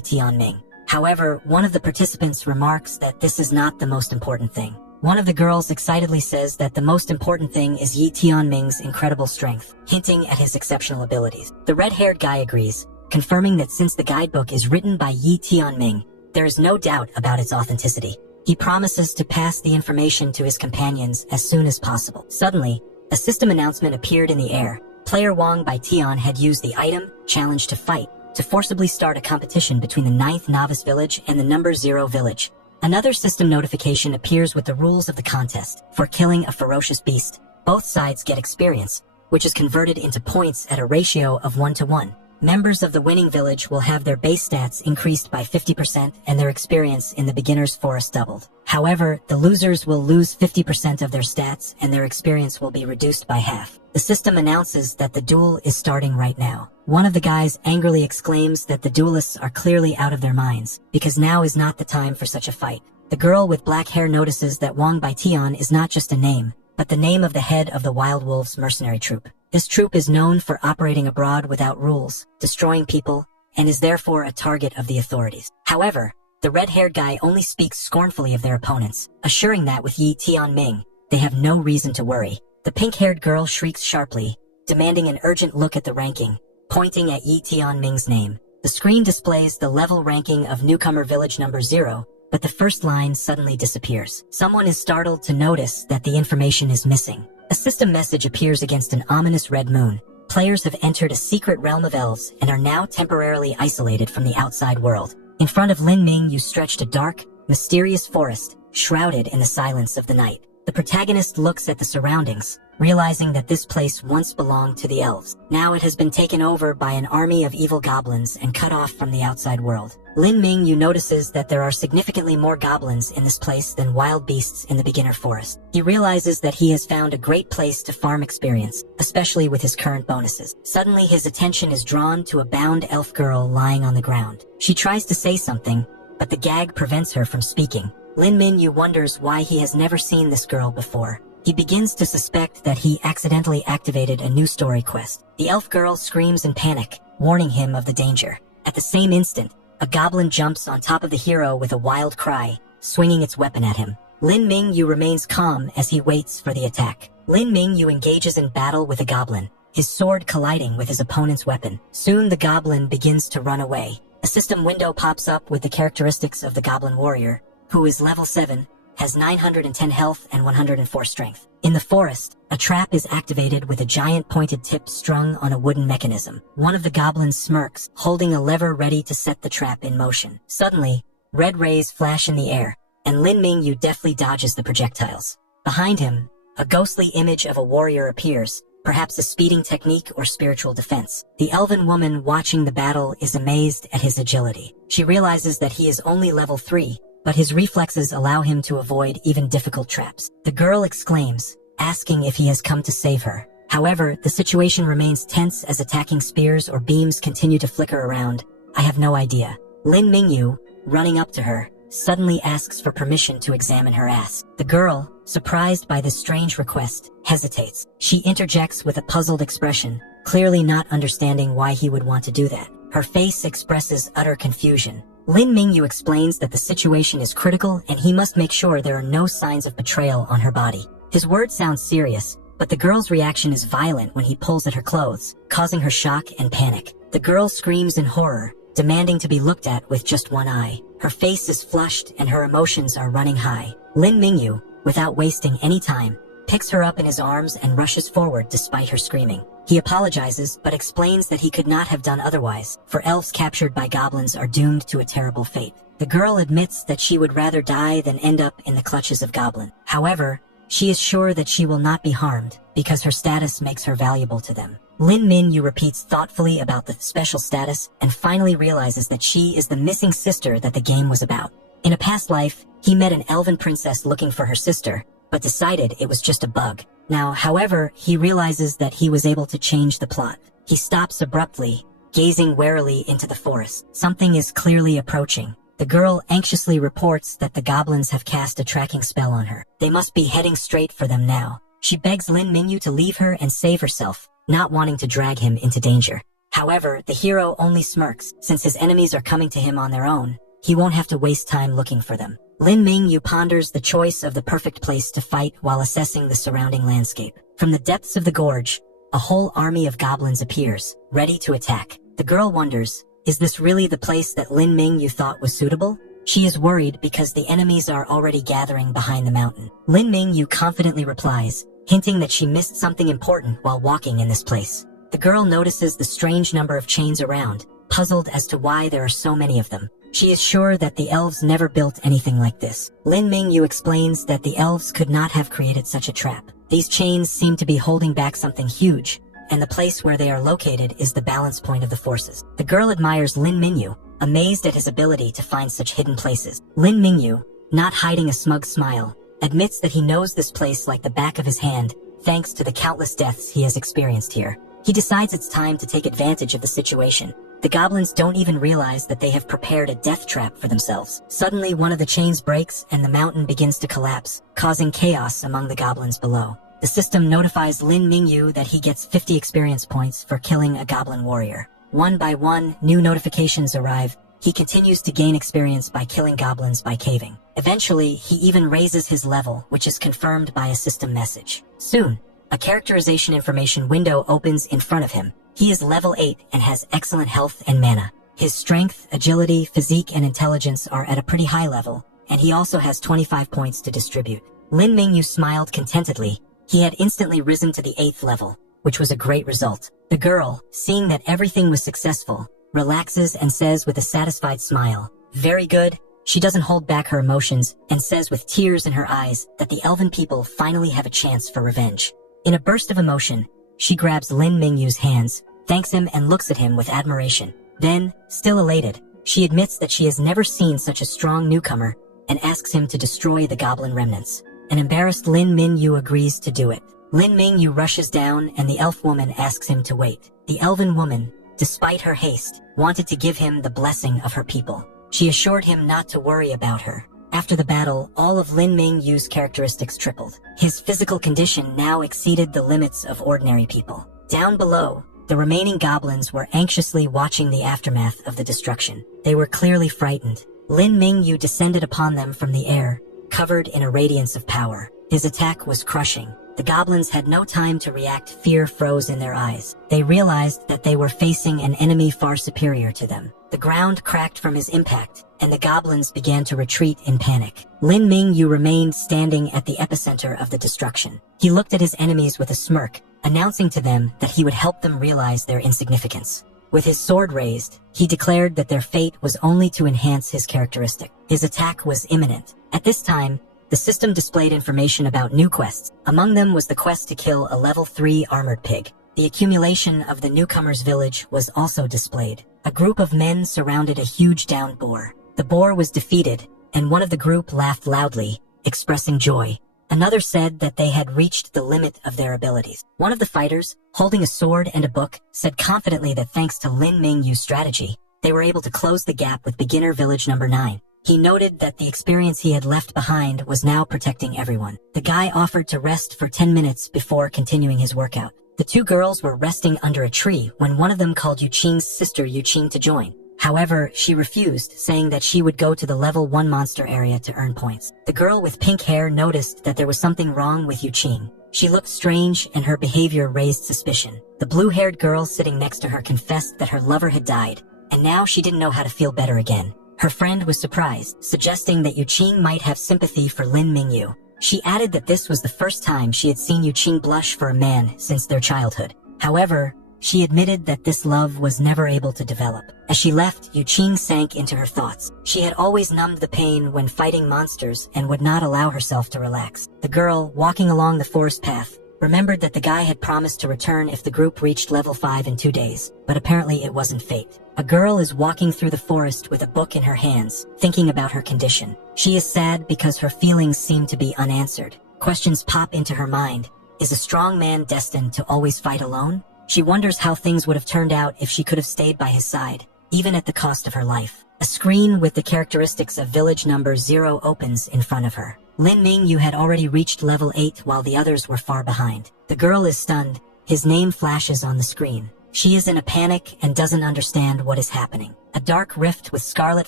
Tianming. However, one of the participants remarks that this is not the most important thing. One of the girls excitedly says that the most important thing is Yi Tianming's incredible strength, hinting at his exceptional abilities. The red-haired guy agrees, confirming that since the guidebook is written by Yi Tianming, there is no doubt about its authenticity. He promises to pass the information to his companions as soon as possible. Suddenly, a system announcement appeared in the air. Player Wang Baitian had used the item challenge to fight to forcibly start a competition between the 9th Novice Village and the number 0 Village. Another system notification appears with the rules of the contest. For killing a ferocious beast, both sides get experience, which is converted into points at a ratio of 1:1. Members of the winning village will have their base stats increased by 50% and their experience in the beginner's forest doubled. However, the losers will lose 50% of their stats and their experience will be reduced by half. The system announces that the duel is starting right now. One of the guys angrily exclaims that the duelists are clearly out of their minds, because now is not the time for such a fight. The girl with black hair notices that Wang Baitian is not just a name, but the name of the head of the Wild Wolves mercenary troop. This troop is known for operating abroad without rules, destroying people, and is therefore a target of the authorities. However, the red-haired guy only speaks scornfully of their opponents, assuring that with Yi Tianming, they have no reason to worry. The pink-haired girl shrieks sharply, demanding an urgent look at the ranking, pointing at Yi Tianming's name. The screen displays the level ranking of newcomer village number 0, but the first line suddenly disappears. Someone is startled to notice that the information is missing. A system message appears against an ominous red moon. Players have entered a secret realm of elves and are now temporarily isolated from the outside world. In front of Lin Ming, you stretched a dark, mysterious forest, shrouded in the silence of the night. The protagonist looks at the surroundings, realizing that this place once belonged to the elves. Now it has been taken over by an army of evil goblins and cut off from the outside world. Lin Ming Yu notices that there are significantly more goblins in this place than wild beasts in the beginner forest. He realizes that he has found a great place to farm experience, especially with his current bonuses. Suddenly his attention is drawn to a bound elf girl lying on the ground. She tries to say something, but the gag prevents her from speaking. Lin Min Yu wonders why he has never seen this girl before. He begins to suspect that he accidentally activated a new story quest. The elf girl screams in panic, warning him of the danger. At the same instant, a goblin jumps on top of the hero with a wild cry, swinging its weapon at him. Lin Ming Yu remains calm as he waits for the attack. Lin Ming Yu engages in battle with a goblin, his sword colliding with his opponent's weapon. Soon the goblin begins to run away. A system window pops up with the characteristics of the goblin warrior, who is level 7, has 910 health and 104 strength. In the forest, a trap is activated with a giant pointed tip strung on a wooden mechanism. One of the goblins smirks, holding a lever ready to set the trap in motion. Suddenly, red rays flash in the air, and Lin Ming Yu deftly dodges the projectiles. Behind him, a ghostly image of a warrior appears, perhaps a speeding technique or spiritual defense. The elven woman watching the battle is amazed at his agility. She realizes that he is only level 3, but his reflexes allow him to avoid even difficult traps. The girl exclaims, asking if he has come to save her. However, the situation remains tense as attacking spears or beams continue to flicker around. I have no idea. Lin Mingyu, running up to her, suddenly asks for permission to examine her ass. The girl, surprised by this strange request, hesitates. She interjects with a puzzled expression, clearly not understanding why he would want to do that. Her face expresses utter confusion. Lin Mingyu explains that the situation is critical and he must make sure there are no signs of betrayal on her body. His words sound serious, but the girl's reaction is violent when he pulls at her clothes, causing her shock and panic. The girl screams in horror, demanding to be looked at with just one eye. Her face is flushed and her emotions are running high. Lin Mingyu, without wasting any time, picks her up in his arms and rushes forward despite her screaming. He apologizes, but explains that he could not have done otherwise, for elves captured by goblins are doomed to a terrible fate. The girl admits that she would rather die than end up in the clutches of goblin. However, she is sure that she will not be harmed, because her status makes her valuable to them. Lin Min Yu repeats thoughtfully about the special status, and finally realizes that she is the missing sister that the game was about. In a past life, he met an elven princess looking for her sister, but decided it was just a bug. Now, however, he realizes that he was able to change the plot. He stops abruptly, gazing warily into the forest. Something is clearly approaching. The girl anxiously reports that the goblins have cast a tracking spell on her. They must be heading straight for them now. She begs Lin Mingyu to leave her and save herself, not wanting to drag him into danger. However, the hero only smirks. Since his enemies are coming to him on their own, he won't have to waste time looking for them. Lin Mingyu ponders the choice of the perfect place to fight while assessing the surrounding landscape. From the depths of the gorge, a whole army of goblins appears, ready to attack. The girl wonders, is this really the place that Lin Mingyu thought was suitable? She is worried because the enemies are already gathering behind the mountain. Lin Mingyu confidently replies, hinting that she missed something important while walking in this place. The girl notices the strange number of chains around, puzzled as to why there are so many of them. She is sure that the elves never built anything like this. Lin Mingyu explains that the elves could not have created such a trap. These chains seem to be holding back something huge, and the place where they are located is the balance point of the forces. The girl admires Lin Mingyu, amazed at his ability to find such hidden places. Lin Mingyu, not hiding a smug smile, admits that he knows this place like the back of his hand, thanks to the countless deaths he has experienced here. He decides it's time to take advantage of the situation. The goblins don't even realize that they have prepared a death trap for themselves. Suddenly, one of the chains breaks and the mountain begins to collapse, causing chaos among the goblins below. The system notifies Lin Mingyu that he gets 50 experience points for killing a goblin warrior. One by one, new notifications arrive. He continues to gain experience by killing goblins by caving. Eventually, he even raises his level, which is confirmed by a system message. Soon, a characterization information window opens in front of him. He is level 8 and has excellent health and mana. His strength, agility, physique, and intelligence are at a pretty high level, and he also has 25 points to distribute. Lin Mingyu smiled contentedly. He had instantly risen to the 8th level, which was a great result. The girl, seeing that everything was successful, relaxes and says with a satisfied smile, "Very good." She doesn't hold back her emotions and says with tears in her eyes that the elven people finally have a chance for revenge. In a burst of emotion, she grabs Lin Mingyu's hands, thanks him and looks at him with admiration. Then, still elated, she admits that she has never seen such a strong newcomer and asks him to destroy the goblin remnants. An embarrassed Lin Mingyu agrees to do it. Lin Mingyu rushes down and the elf woman asks him to wait. The elven woman, despite her haste, wanted to give him the blessing of her people. She assured him not to worry about her. After the battle, all of Lin Mingyu's characteristics tripled. His physical condition now exceeded the limits of ordinary people. Down below, the remaining goblins were anxiously watching the aftermath of the destruction. They were clearly frightened. Lin Mingyu descended upon them from the air, covered in a radiance of power. His attack was crushing. The goblins had no time to react. Fear froze in their eyes. They realized that they were facing an enemy far superior to them. The ground cracked from his impact, and the goblins began to retreat in panic. Lin Mingyu remained standing at the epicenter of the destruction. He looked at his enemies with a smirk, announcing to them that he would help them realize their insignificance. With his sword raised, he declared that their fate was only to enhance his characteristic. His attack was imminent. At this time, the system displayed information about new quests. Among them was the quest to kill a level 3 armored pig. The accumulation of the newcomer's village was also displayed. A group of men surrounded a huge downed boar. The boar was defeated, and one of the group laughed loudly, expressing joy. Another said that they had reached the limit of their abilities. One of the fighters, holding a sword and a book, said confidently that thanks to Lin Mingyu's strategy, they were able to close the gap with beginner village number 9. He noted that the experience he had left behind was now protecting everyone. The guy offered to rest for 10 minutes before continuing his workout. The two girls were resting under a tree when one of them called Yuqing's sister Yuqing to join. However, she refused, saying that she would go to the level 1 monster area to earn points. The girl with pink hair noticed that there was something wrong with Yuqing. She looked strange and her behavior raised suspicion. The blue-haired girl sitting next to her confessed that her lover had died, and now she didn't know how to feel better again. Her friend was surprised, suggesting that Yuqing might have sympathy for Lin Mingyu. She added that this was the first time she had seen Yuqing blush for a man since their childhood. However, she admitted that this love was never able to develop. As she left, Yuqing sank into her thoughts. She had always numbed the pain when fighting monsters and would not allow herself to relax. The girl, walking along the forest path, remembered that the guy had promised to return if the group reached level 5 in 2 days, but apparently it wasn't fate. A girl is walking through the forest with a book in her hands, thinking about her condition. She is sad because her feelings seem to be unanswered. Questions pop into her mind. Is a strong man destined to always fight alone? She wonders how things would have turned out if she could have stayed by his side, even at the cost of her life. A screen with the characteristics of village number 0 opens in front of her. Lin Mingyu had already reached level 8 while the others were far behind. The girl is stunned. His name flashes on the screen. She is in a panic and doesn't understand what is happening. A dark rift with scarlet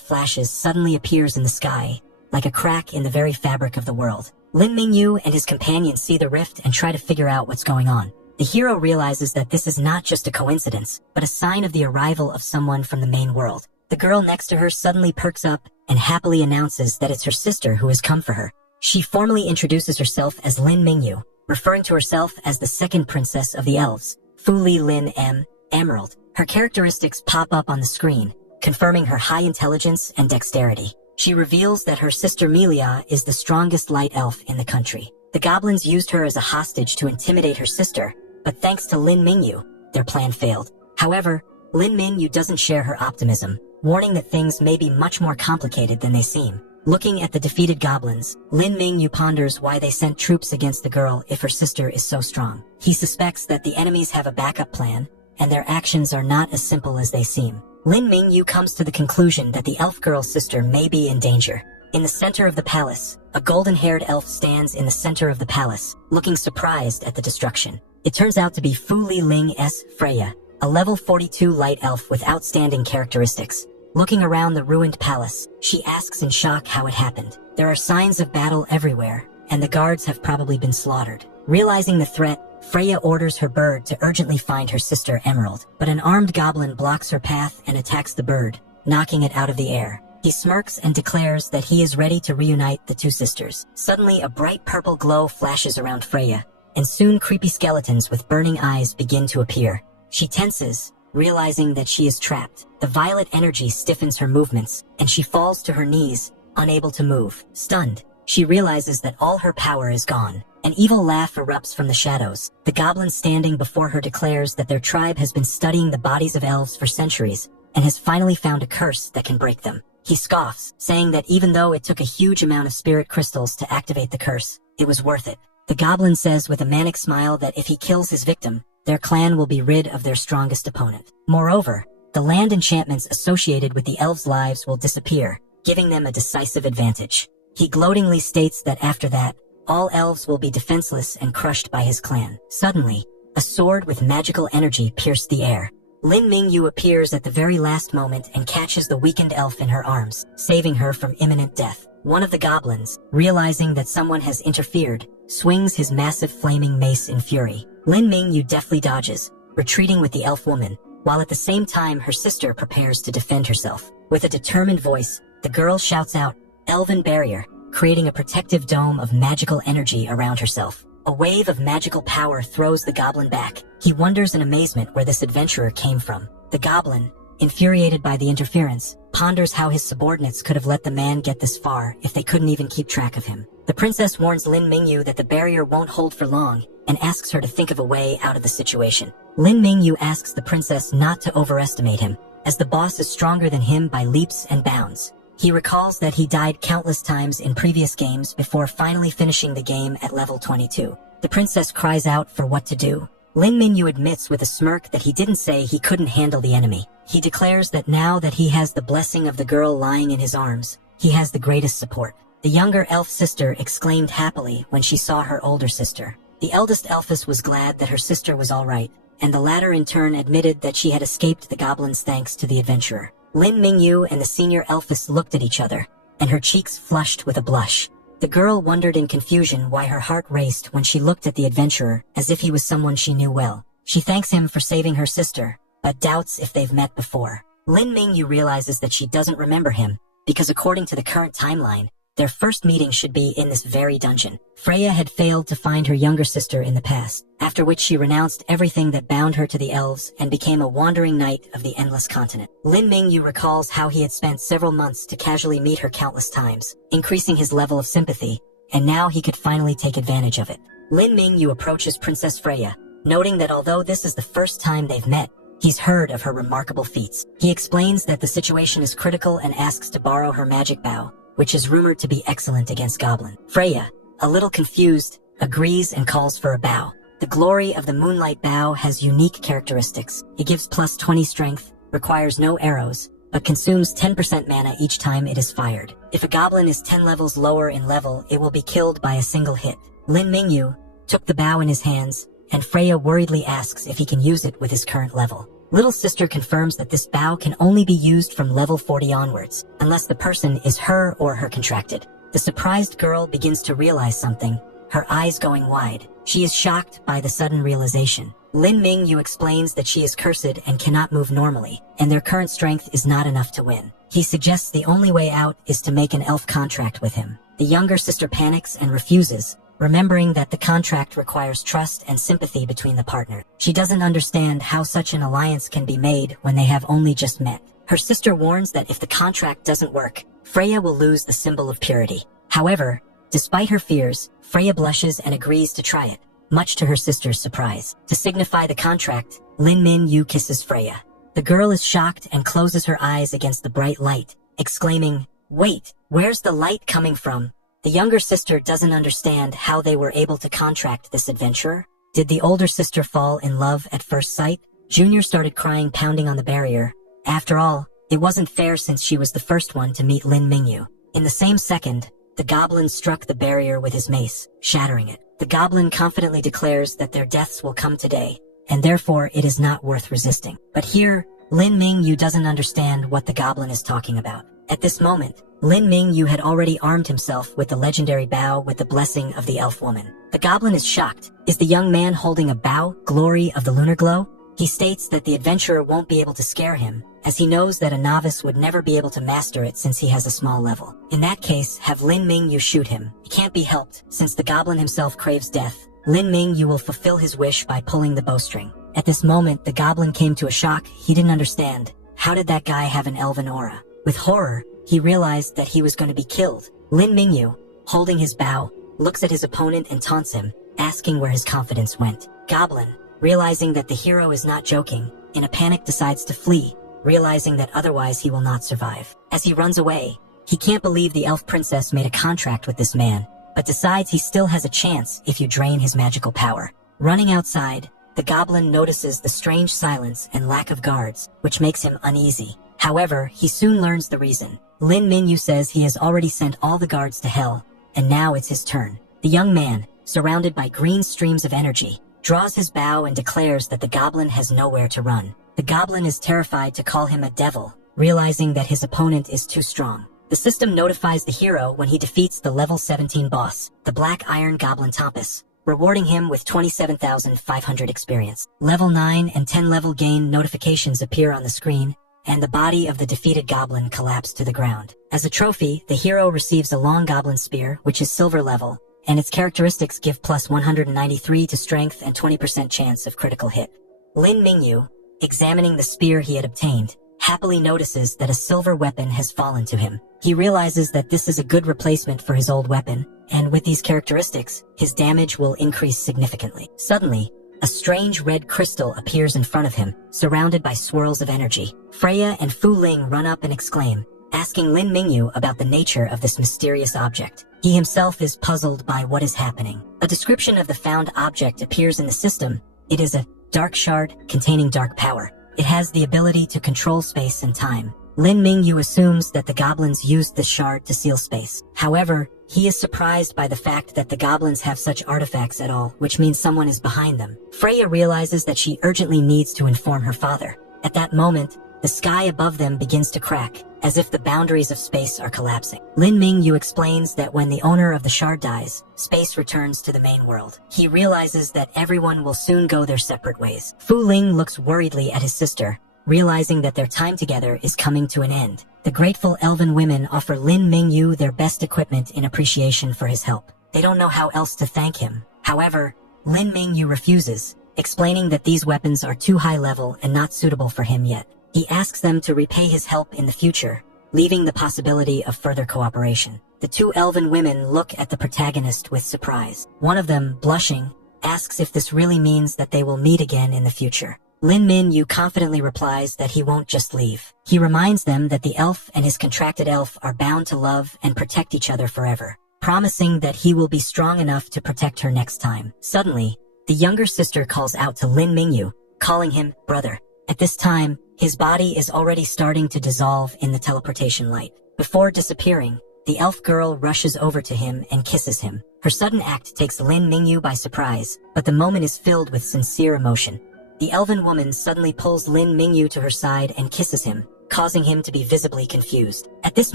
flashes suddenly appears in the sky, like a crack in the very fabric of the world. Lin Mingyu and his companions see the rift and try to figure out what's going on. The hero realizes that this is not just a coincidence, but a sign of the arrival of someone from the main world. The girl next to her suddenly perks up and happily announces that it's her sister who has come for her. She formally introduces herself as Lin Mingyu, referring to herself as the second princess of the elves, Fu Li Lin M. Emerald. Her characteristics pop up on the screen, confirming her high intelligence and dexterity. She reveals that her sister Melia is the strongest light elf in the country. The goblins used her as a hostage to intimidate her sister, but thanks to Lin Mingyu, their plan failed. However, Lin Mingyu doesn't share her optimism, warning that things may be much more complicated than they seem. Looking at the defeated goblins, Lin Mingyu ponders why they sent troops against the girl if her sister is so strong. He suspects that the enemies have a backup plan, and their actions are not as simple as they seem. Lin Mingyu comes to the conclusion that the elf girl's sister may be in danger. In the center of the palace, a golden-haired elf stands in the center of the palace, looking surprised at the destruction. It turns out to be Fu Li Ling S. Freya, a level 42 light elf with outstanding characteristics. Looking around the ruined palace, she asks in shock how it happened. There are signs of battle everywhere, and the guards have probably been slaughtered. Realizing the threat, Freya orders her bird to urgently find her sister Emerald, but an armed goblin blocks her path and attacks the bird, knocking it out of the air. He smirks and declares that he is ready to reunite the two sisters. Suddenly, a bright purple glow flashes around Freya, and soon creepy skeletons with burning eyes begin to appear. She tenses, realizing that she is trapped. The violet energy stiffens her movements, and she falls to her knees, unable to move. Stunned, she realizes that all her power is gone. An evil laugh erupts from the shadows. The goblin standing before her declares that their tribe has been studying the bodies of elves for centuries, and has finally found a curse that can break them. He scoffs, saying that even though it took a huge amount of spirit crystals to activate the curse, it was worth it. The goblin says with a manic smile that if he kills his victim, their clan will be rid of their strongest opponent. Moreover, the land enchantments associated with the elves' lives will disappear, giving them a decisive advantage. He gloatingly states that after that, all elves will be defenseless and crushed by his clan. Suddenly, a sword with magical energy pierced the air. Lin Mingyu appears at the very last moment and catches the weakened elf in her arms, saving her from imminent death. One of the goblins, realizing that someone has interfered, swings his massive flaming mace in fury. Lin Mingyu deftly dodges, retreating with the elf woman, while at the same time her sister prepares to defend herself. With a determined voice, the girl shouts out, "Elven barrier," creating a protective dome of magical energy around herself. A wave of magical power throws the goblin back. He wonders in amazement where this adventurer came from. The goblin, infuriated by the interference, ponders how his subordinates could have let the man get this far if they couldn't even keep track of him. The princess warns Lin Mingyu that the barrier won't hold for long, and asks her to think of a way out of the situation. Lin Mingyu asks the princess not to overestimate him, as the boss is stronger than him by leaps and bounds. He recalls that he died countless times in previous games before finally finishing the game at level 22. The princess cries out for what to do. Lin Mingyu admits with a smirk that he didn't say he couldn't handle the enemy. He declares that now that he has the blessing of the girl lying in his arms, he has the greatest support. The younger elf sister exclaimed happily when she saw her older sister. The eldest elfess was glad that her sister was all right, and the latter in turn admitted that she had escaped the goblins thanks to the adventurer. Lin Mingyu and the senior elfess looked at each other, and her cheeks flushed with a blush. The girl wondered in confusion why her heart raced when she looked at the adventurer as if he was someone she knew well. She thanks him for saving her sister, but doubts if they've met before. Lin Mingyu realizes that she doesn't remember him, because according to the current timeline, their first meeting should be in this very dungeon. Freya had failed to find her younger sister in the past, after which she renounced everything that bound her to the elves and became a wandering knight of the endless continent. Lin Mingyu recalls how he had spent several months to casually meet her countless times, increasing his level of sympathy, and now he could finally take advantage of it. Lin Mingyu approaches Princess Freya, noting that although this is the first time they've met, he's heard of her remarkable feats. He explains that the situation is critical and asks to borrow her magic bow, which is rumored to be excellent against goblin. Freya, a little confused, agrees and calls for a bow. The glory of the moonlight bow has unique characteristics. It gives plus 20 strength, requires no arrows, but consumes 10% mana each time it is fired. If a goblin is 10 levels lower in level, it will be killed by a single hit. Lin Mingyu took the bow in his hands, and Freya worriedly asks if he can use it with his current level. Little sister confirms that this bow can only be used from level 40 onwards, unless the person is her or her contracted. The surprised girl begins to realize something, her eyes going wide. She is shocked by the sudden realization. Lin Mingyu explains that she is cursed and cannot move normally, and their current strength is not enough to win. He suggests the only way out is to make an elf contract with him. The younger sister panics and refuses, remembering that the contract requires trust and sympathy between the partner. She doesn't understand how such an alliance can be made when they have only just met. Her sister warns that if the contract doesn't work, Freya will lose the symbol of purity. However, despite her fears, Freya blushes and agrees to try it, much to her sister's surprise. To signify the contract, Lin Mingyu kisses Freya. The girl is shocked and closes her eyes against the bright light, exclaiming, "Wait, where's the light coming from?" The younger sister doesn't understand how they were able to contract this adventurer. Did the older sister fall in love at first sight? Junior started crying, pounding on the barrier. After all, it wasn't fair since she was the first one to meet Lin Mingyu. In the same second, the goblin struck the barrier with his mace, shattering it. The goblin confidently declares that their deaths will come today, and therefore it is not worth resisting. But here, Lin Mingyu doesn't understand what the goblin is talking about. At this moment, Lin Mingyu had already armed himself with the legendary bow with the blessing of the elf woman. The goblin is shocked. Is the young man holding a bow, glory of the lunar glow? He states that the adventurer won't be able to scare him, as he knows that a novice would never be able to master it since he has a small level. In that case, have Lin Mingyu shoot him. It can't be helped, since the goblin himself craves death. Lin Mingyu will fulfill his wish by pulling the bowstring. At this moment, the goblin came to a shock. He didn't understand. How did that guy have an elven aura? With horror, he realized that he was going to be killed. Lin Mingyu, holding his bow, looks at his opponent and taunts him, asking where his confidence went. Goblin, realizing that the hero is not joking, in a panic decides to flee, realizing that otherwise he will not survive. As he runs away, he can't believe the elf princess made a contract with this man, but decides he still has a chance if you drain his magical power. Running outside, the goblin notices the strange silence and lack of guards, which makes him uneasy. However, he soon learns the reason. Lin Mingyu says he has already sent all the guards to hell, and now it's his turn. The young man, surrounded by green streams of energy, draws his bow and declares that the goblin has nowhere to run. The goblin is terrified to call him a devil, realizing that his opponent is too strong. The system notifies the hero when he defeats the level 17 boss, the Black Iron Goblin Tompus, rewarding him with 27,500 experience. Level 9 and 10 level gain notifications appear on the screen, and the body of the defeated goblin collapsed to the ground. As a trophy, the hero receives a long goblin spear, which is silver level, and its characteristics give plus 193 to strength and 20% chance of critical hit. Lin Mingyu, examining the spear he had obtained, happily notices that a silver weapon has fallen to him. He realizes that this is a good replacement for his old weapon, and with these characteristics, his damage will increase significantly. Suddenly, a strange red crystal appears in front of him, surrounded by swirls of energy. Freya and Fu Ling run up and exclaim, asking Lin Mingyu about the nature of this mysterious object. He himself is puzzled by what is happening. A description of the found object appears in the system. It is a dark shard containing dark power. It has the ability to control space and time. Lin Mingyu assumes that the goblins used this shard to seal space. However, he is surprised by the fact that the goblins have such artifacts at all, which means someone is behind them. Freya realizes that she urgently needs to inform her father. At that moment, the sky above them begins to crack, as if the boundaries of space are collapsing. Lin Mingyu explains that when the owner of the shard dies, space returns to the main world. He realizes that everyone will soon go their separate ways. Fu Ling looks worriedly at his sister, realizing that their time together is coming to an end. The grateful elven women offer Lin Mingyu their best equipment in appreciation for his help. They don't know how else to thank him. However, Lin Mingyu refuses, explaining that these weapons are too high level and not suitable for him yet. He asks them to repay his help in the future, leaving the possibility of further cooperation. The two elven women look at the protagonist with surprise. One of them, blushing, asks if this really means that they will meet again in the future. Lin Mingyu confidently replies that he won't just leave. He reminds them that the elf and his contracted elf are bound to love and protect each other forever, promising that he will be strong enough to protect her next time. Suddenly, The younger sister calls out to Lin Mingyu, calling him brother. At this time, his body is already starting to dissolve in the teleportation light. Before disappearing, the elf girl rushes over to him and kisses him. Her sudden act takes Lin Mingyu by surprise, but the moment is filled with sincere emotion. The elven woman suddenly pulls Lin Mingyu to her side and kisses him, causing him to be visibly confused. At this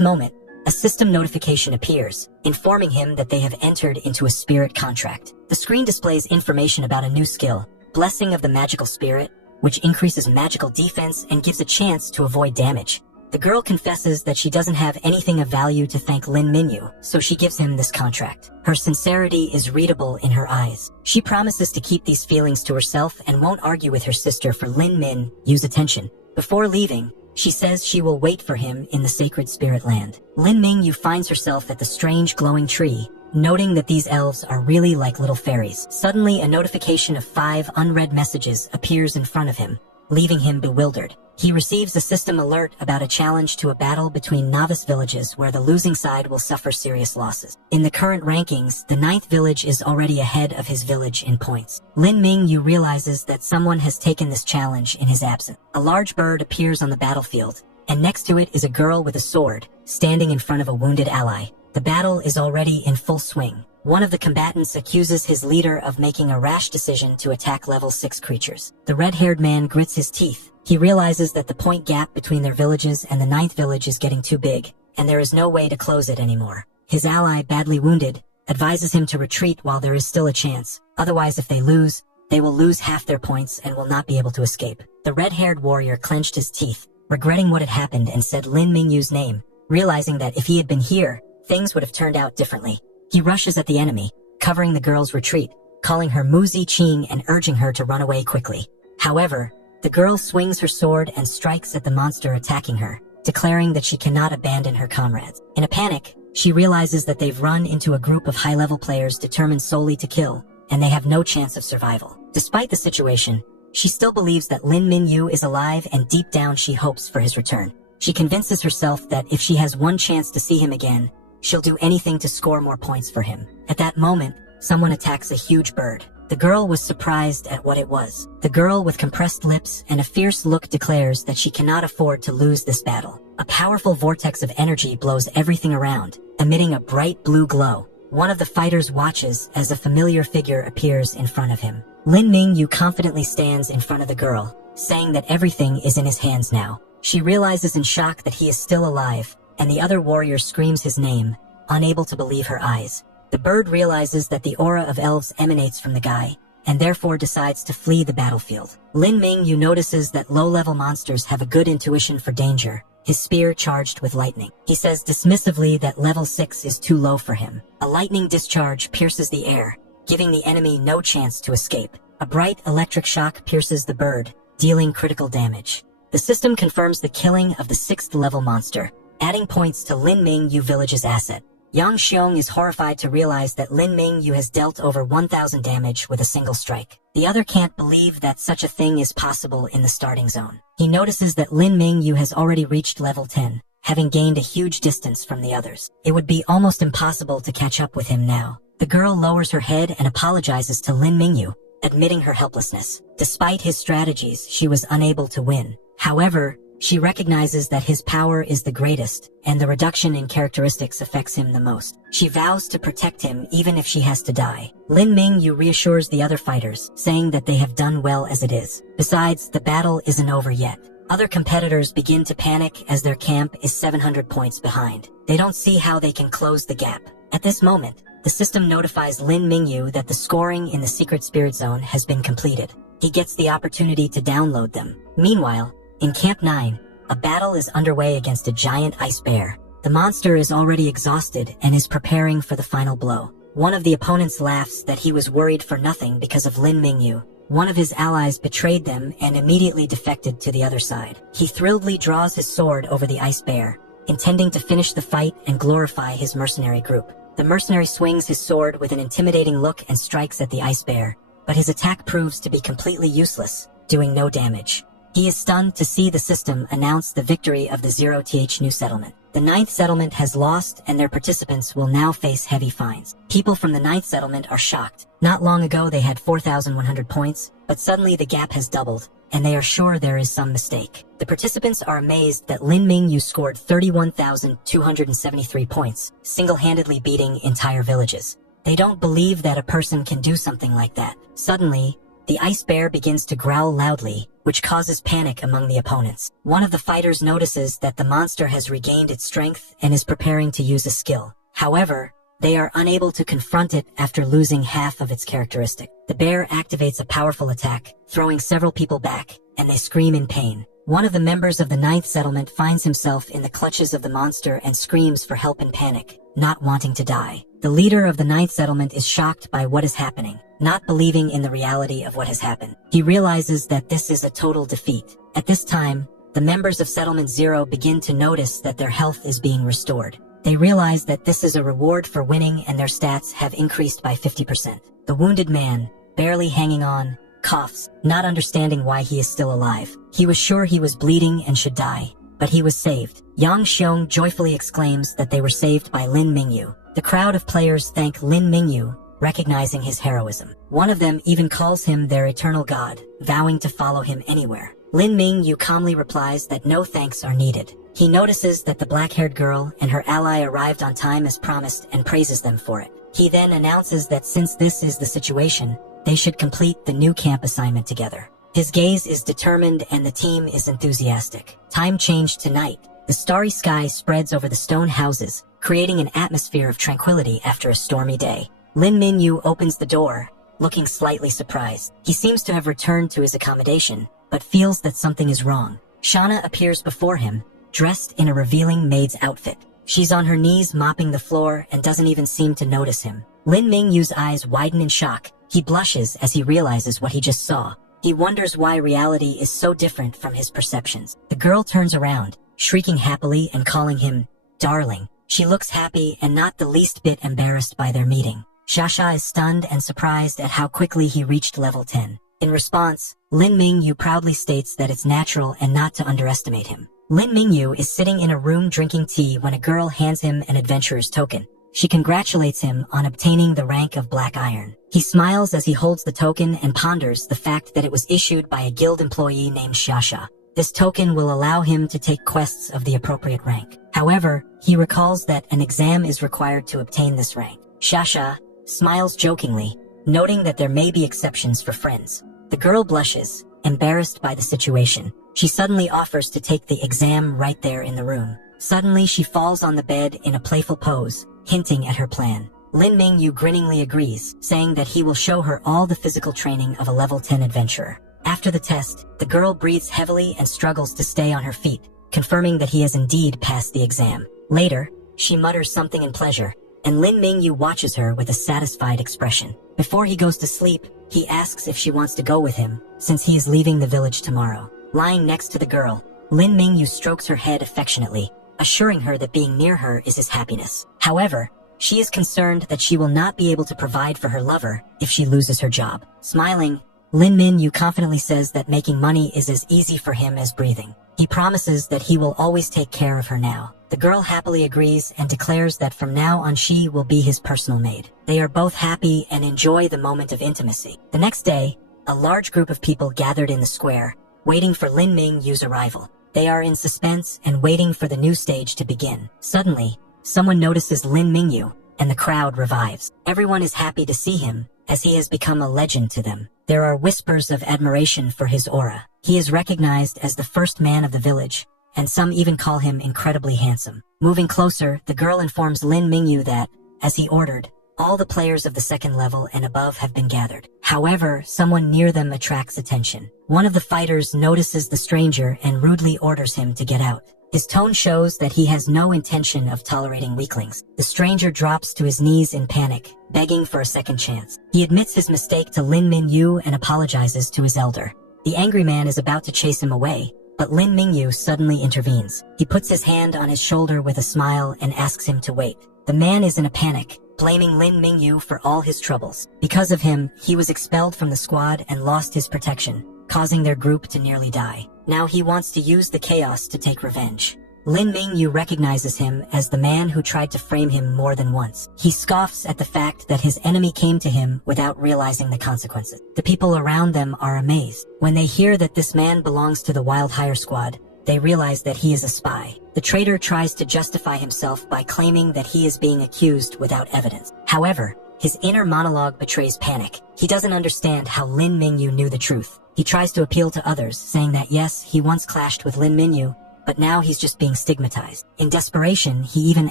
moment, a system notification appears, informing him that they have entered into a spirit contract. The screen displays information about a new skill, Blessing of the Magical Spirit, which increases magical defense and gives a chance to avoid damage. The girl confesses that she doesn't have anything of value to thank Lin Mingyu, so she gives him this contract. Her sincerity is readable in her eyes. She promises to keep these feelings to herself and won't argue with her sister for Lin Mingyu's attention. Before leaving, she says she will wait for him in the sacred spirit land. Lin Mingyu finds herself at the strange glowing tree, noting that these elves are really like little fairies. Suddenly, a notification of 5 unread messages appears in front of him, leaving him bewildered. He receives a system alert about a challenge to a battle between novice villages where the losing side will suffer serious losses. In the current rankings, the 9th village is already ahead of his village in points. Lin Mingyu realizes that someone has taken this challenge in his absence. A large bird appears on the battlefield, and next to it is a girl with a sword, standing in front of a wounded ally. The battle is already in full swing. One of the combatants accuses his leader of making a rash decision to attack level 6 creatures. The red-haired man grits his teeth. He realizes that the point gap between their villages and the 9th village is getting too big, and there is no way to close it anymore. His ally, badly wounded, advises him to retreat while there is still a chance. Otherwise, if they lose, they will lose half their points and will not be able to escape. The red-haired warrior clenched his teeth, regretting what had happened, and said Lin Mingyu's name, realizing that if he had been here, things would have turned out differently. He rushes at the enemy, covering the girl's retreat, calling her Muzi Ching and urging her to run away quickly. However, the girl swings her sword and strikes at the monster attacking her, declaring that she cannot abandon her comrades. In a panic, she realizes that they've run into a group of high-level players determined solely to kill, and they have no chance of survival. Despite the situation, she still believes that Lin Mingyu is alive, and deep down she hopes for his return. She convinces herself that if she has one chance to see him again, she'll do anything to score more points for him. At that moment, someone attacks a huge bird. The girl was surprised at what it was. The girl with compressed lips and a fierce look declares that she cannot afford to lose this battle. A powerful vortex of energy blows everything around, emitting a bright blue glow. One of the fighters watches as a familiar figure appears in front of him. Lin Mingyu confidently stands in front of the girl, saying that everything is in his hands now. She realizes in shock that he is still alive, and the other warrior screams his name, unable to believe her eyes. The bird realizes that the aura of elves emanates from the guy, and therefore decides to flee the battlefield. Lin Mingyu notices that low-level monsters have a good intuition for danger, his spear charged with lightning. He says dismissively that level 6 is too low for him. A lightning discharge pierces the air, giving the enemy no chance to escape. A bright electric shock pierces the bird, dealing critical damage. The system confirms the killing of the 6th level monster, adding points to Lin Mingyu village's asset. Yang Xiong is horrified to realize that Lin Mingyu has dealt over 1,000 damage with a single strike. The other can't believe that such a thing is possible in the starting zone. He notices that Lin Mingyu has already reached level 10, having gained a huge distance from the others. It would be almost impossible to catch up with him now. The girl lowers her head and apologizes to Lin Mingyu, admitting her helplessness. Despite his strategies, she was unable to win. However, she recognizes that his power is the greatest, and the reduction in characteristics affects him the most. She vows to protect him even if she has to die. Lin Mingyu reassures the other fighters, saying that they have done well as it is. Besides, the battle isn't over yet. Other competitors begin to panic as their camp is 700 points behind. They don't see how they can close the gap. At this moment, the system notifies Lin Mingyu that the scoring in the secret spirit zone has been completed. He gets the opportunity to download them. Meanwhile, in Camp 9, a battle is underway against a giant ice bear. The monster is already exhausted and is preparing for the final blow. One of the opponents laughs that he was worried for nothing because of Lin Mingyu. One of his allies betrayed them and immediately defected to the other side. He thrilledly draws his sword over the ice bear, intending to finish the fight and glorify his mercenary group. The mercenary swings his sword with an intimidating look and strikes at the ice bear, but his attack proves to be completely useless, doing no damage. He is stunned to see the system announce the victory of the 0th new settlement. The 9th settlement has lost and their participants will now face heavy fines. People from the 9th settlement are shocked. Not long ago they had 4,100 points, but suddenly the gap has doubled, and they are sure there is some mistake. The participants are amazed that Lin Mingyu scored 31,273 points, single-handedly beating entire villages. They don't believe that a person can do something like that. Suddenly, the ice bear begins to growl loudly, which causes panic among the opponents. One of the fighters notices that the monster has regained its strength and is preparing to use a skill. However, they are unable to confront it after losing half of its characteristic. The bear activates a powerful attack, throwing several people back, and they scream in pain. One of the members of the 9th settlement finds himself in the clutches of the monster and screams for help in panic, not wanting to die. The leader of the 9th settlement is shocked by what is happening, not believing in the reality of what has happened. He realizes that this is a total defeat. At this time, the members of Settlement 0 begin to notice that their health is being restored. They realize that this is a reward for winning and their stats have increased by 50%. The wounded man, barely hanging on, coughs, not understanding why he is still alive. He was sure he was bleeding and should die, but he was saved. Yang Xiong joyfully exclaims that they were saved by Lin Mingyu. The crowd of players thank Lin Mingyu, recognizing his heroism. One of them even calls him their eternal god, vowing to follow him anywhere. Lin Mingyu calmly replies that no thanks are needed. He notices that the black-haired girl and her ally arrived on time as promised and praises them for it. He then announces that since this is the situation, they should complete the new camp assignment together. His gaze is determined and the team is enthusiastic. Time changed to night. The starry sky spreads over the stone houses, creating an atmosphere of tranquility after a stormy day. Lin Mingyu opens the door, looking slightly surprised. He seems to have returned to his accommodation, but feels that something is wrong. Shauna appears before him, dressed in a revealing maid's outfit. She's on her knees mopping the floor and doesn't even seem to notice him. Lin Mingyu's eyes widen in shock. He blushes as he realizes what he just saw. He wonders why reality is so different from his perceptions. The girl turns around, shrieking happily and calling him darling. She looks happy and not the least bit embarrassed by their meeting. Shasha is stunned and surprised at how quickly he reached level 10. In response, Lin Mingyu proudly states that it's natural and not to underestimate him. Lin Mingyu is sitting in a room drinking tea when a girl hands him an adventurer's token. She congratulates him on obtaining the rank of Black Iron. He smiles as he holds the token and ponders the fact that it was issued by a guild employee named Shasha. This token will allow him to take quests of the appropriate rank. However, he recalls that an exam is required to obtain this rank. Shasha smiles jokingly, noting that there may be exceptions for friends. The girl blushes, embarrassed by the situation. She suddenly offers to take the exam right there in the room. Suddenly she falls on the bed in a playful pose, hinting at her plan. Lin Mingyu grinningly agrees, saying that he will show her all the physical training of a level 10 adventurer. After the test, the girl breathes heavily and struggles to stay on her feet, confirming that he has indeed passed the exam. Later, she mutters something in pleasure, and Lin Mingyu watches her with a satisfied expression. Before he goes to sleep, he asks if she wants to go with him, since he is leaving the village tomorrow. Lying next to the girl, Lin Mingyu strokes her head affectionately, assuring her that being near her is his happiness. However, she is concerned that she will not be able to provide for her lover if she loses her job. Smiling, Lin Mingyu confidently says that making money is as easy for him as breathing. He promises that he will always take care of her now. The girl happily agrees and declares that from now on she will be his personal maid. They are both happy and enjoy the moment of intimacy. The next day, a large group of people gathered in the square, waiting for Lin Mingyu's arrival. They are in suspense and waiting for the new stage to begin. Suddenly, someone notices Lin Mingyu, and the crowd revives. Everyone is happy to see him, as he has become a legend to them. There are whispers of admiration for his aura. He is recognized as the first man of the village, and some even call him incredibly handsome. Moving closer, the girl informs Lin Mingyu that, as he ordered, all the players of the second level and above have been gathered. However, someone near them attracts attention. One of the fighters notices the stranger and rudely orders him to get out. His tone shows that he has no intention of tolerating weaklings. The stranger drops to his knees in panic, begging for a second chance. He admits his mistake to Lin Mingyu and apologizes to his elder. The angry man is about to chase him away, but Lin Mingyu suddenly intervenes. He puts his hand on his shoulder with a smile and asks him to wait. The man is in a panic, blaming Lin Mingyu for all his troubles. Because of him, he was expelled from the squad and lost his protection, causing their group to nearly die. Now he wants to use the chaos to take revenge. Lin Mingyu recognizes him as the man who tried to frame him more than once. He scoffs at the fact that his enemy came to him without realizing the consequences. The people around them are amazed. When they hear that this man belongs to the Wild Hire Squad, they realize that he is a spy. The traitor tries to justify himself by claiming that he is being accused without evidence. However, his inner monologue betrays panic. He doesn't understand how Lin Mingyu knew the truth. He tries to appeal to others, saying that yes, he once clashed with Lin Mingyu, but now he's just being stigmatized. In desperation, he even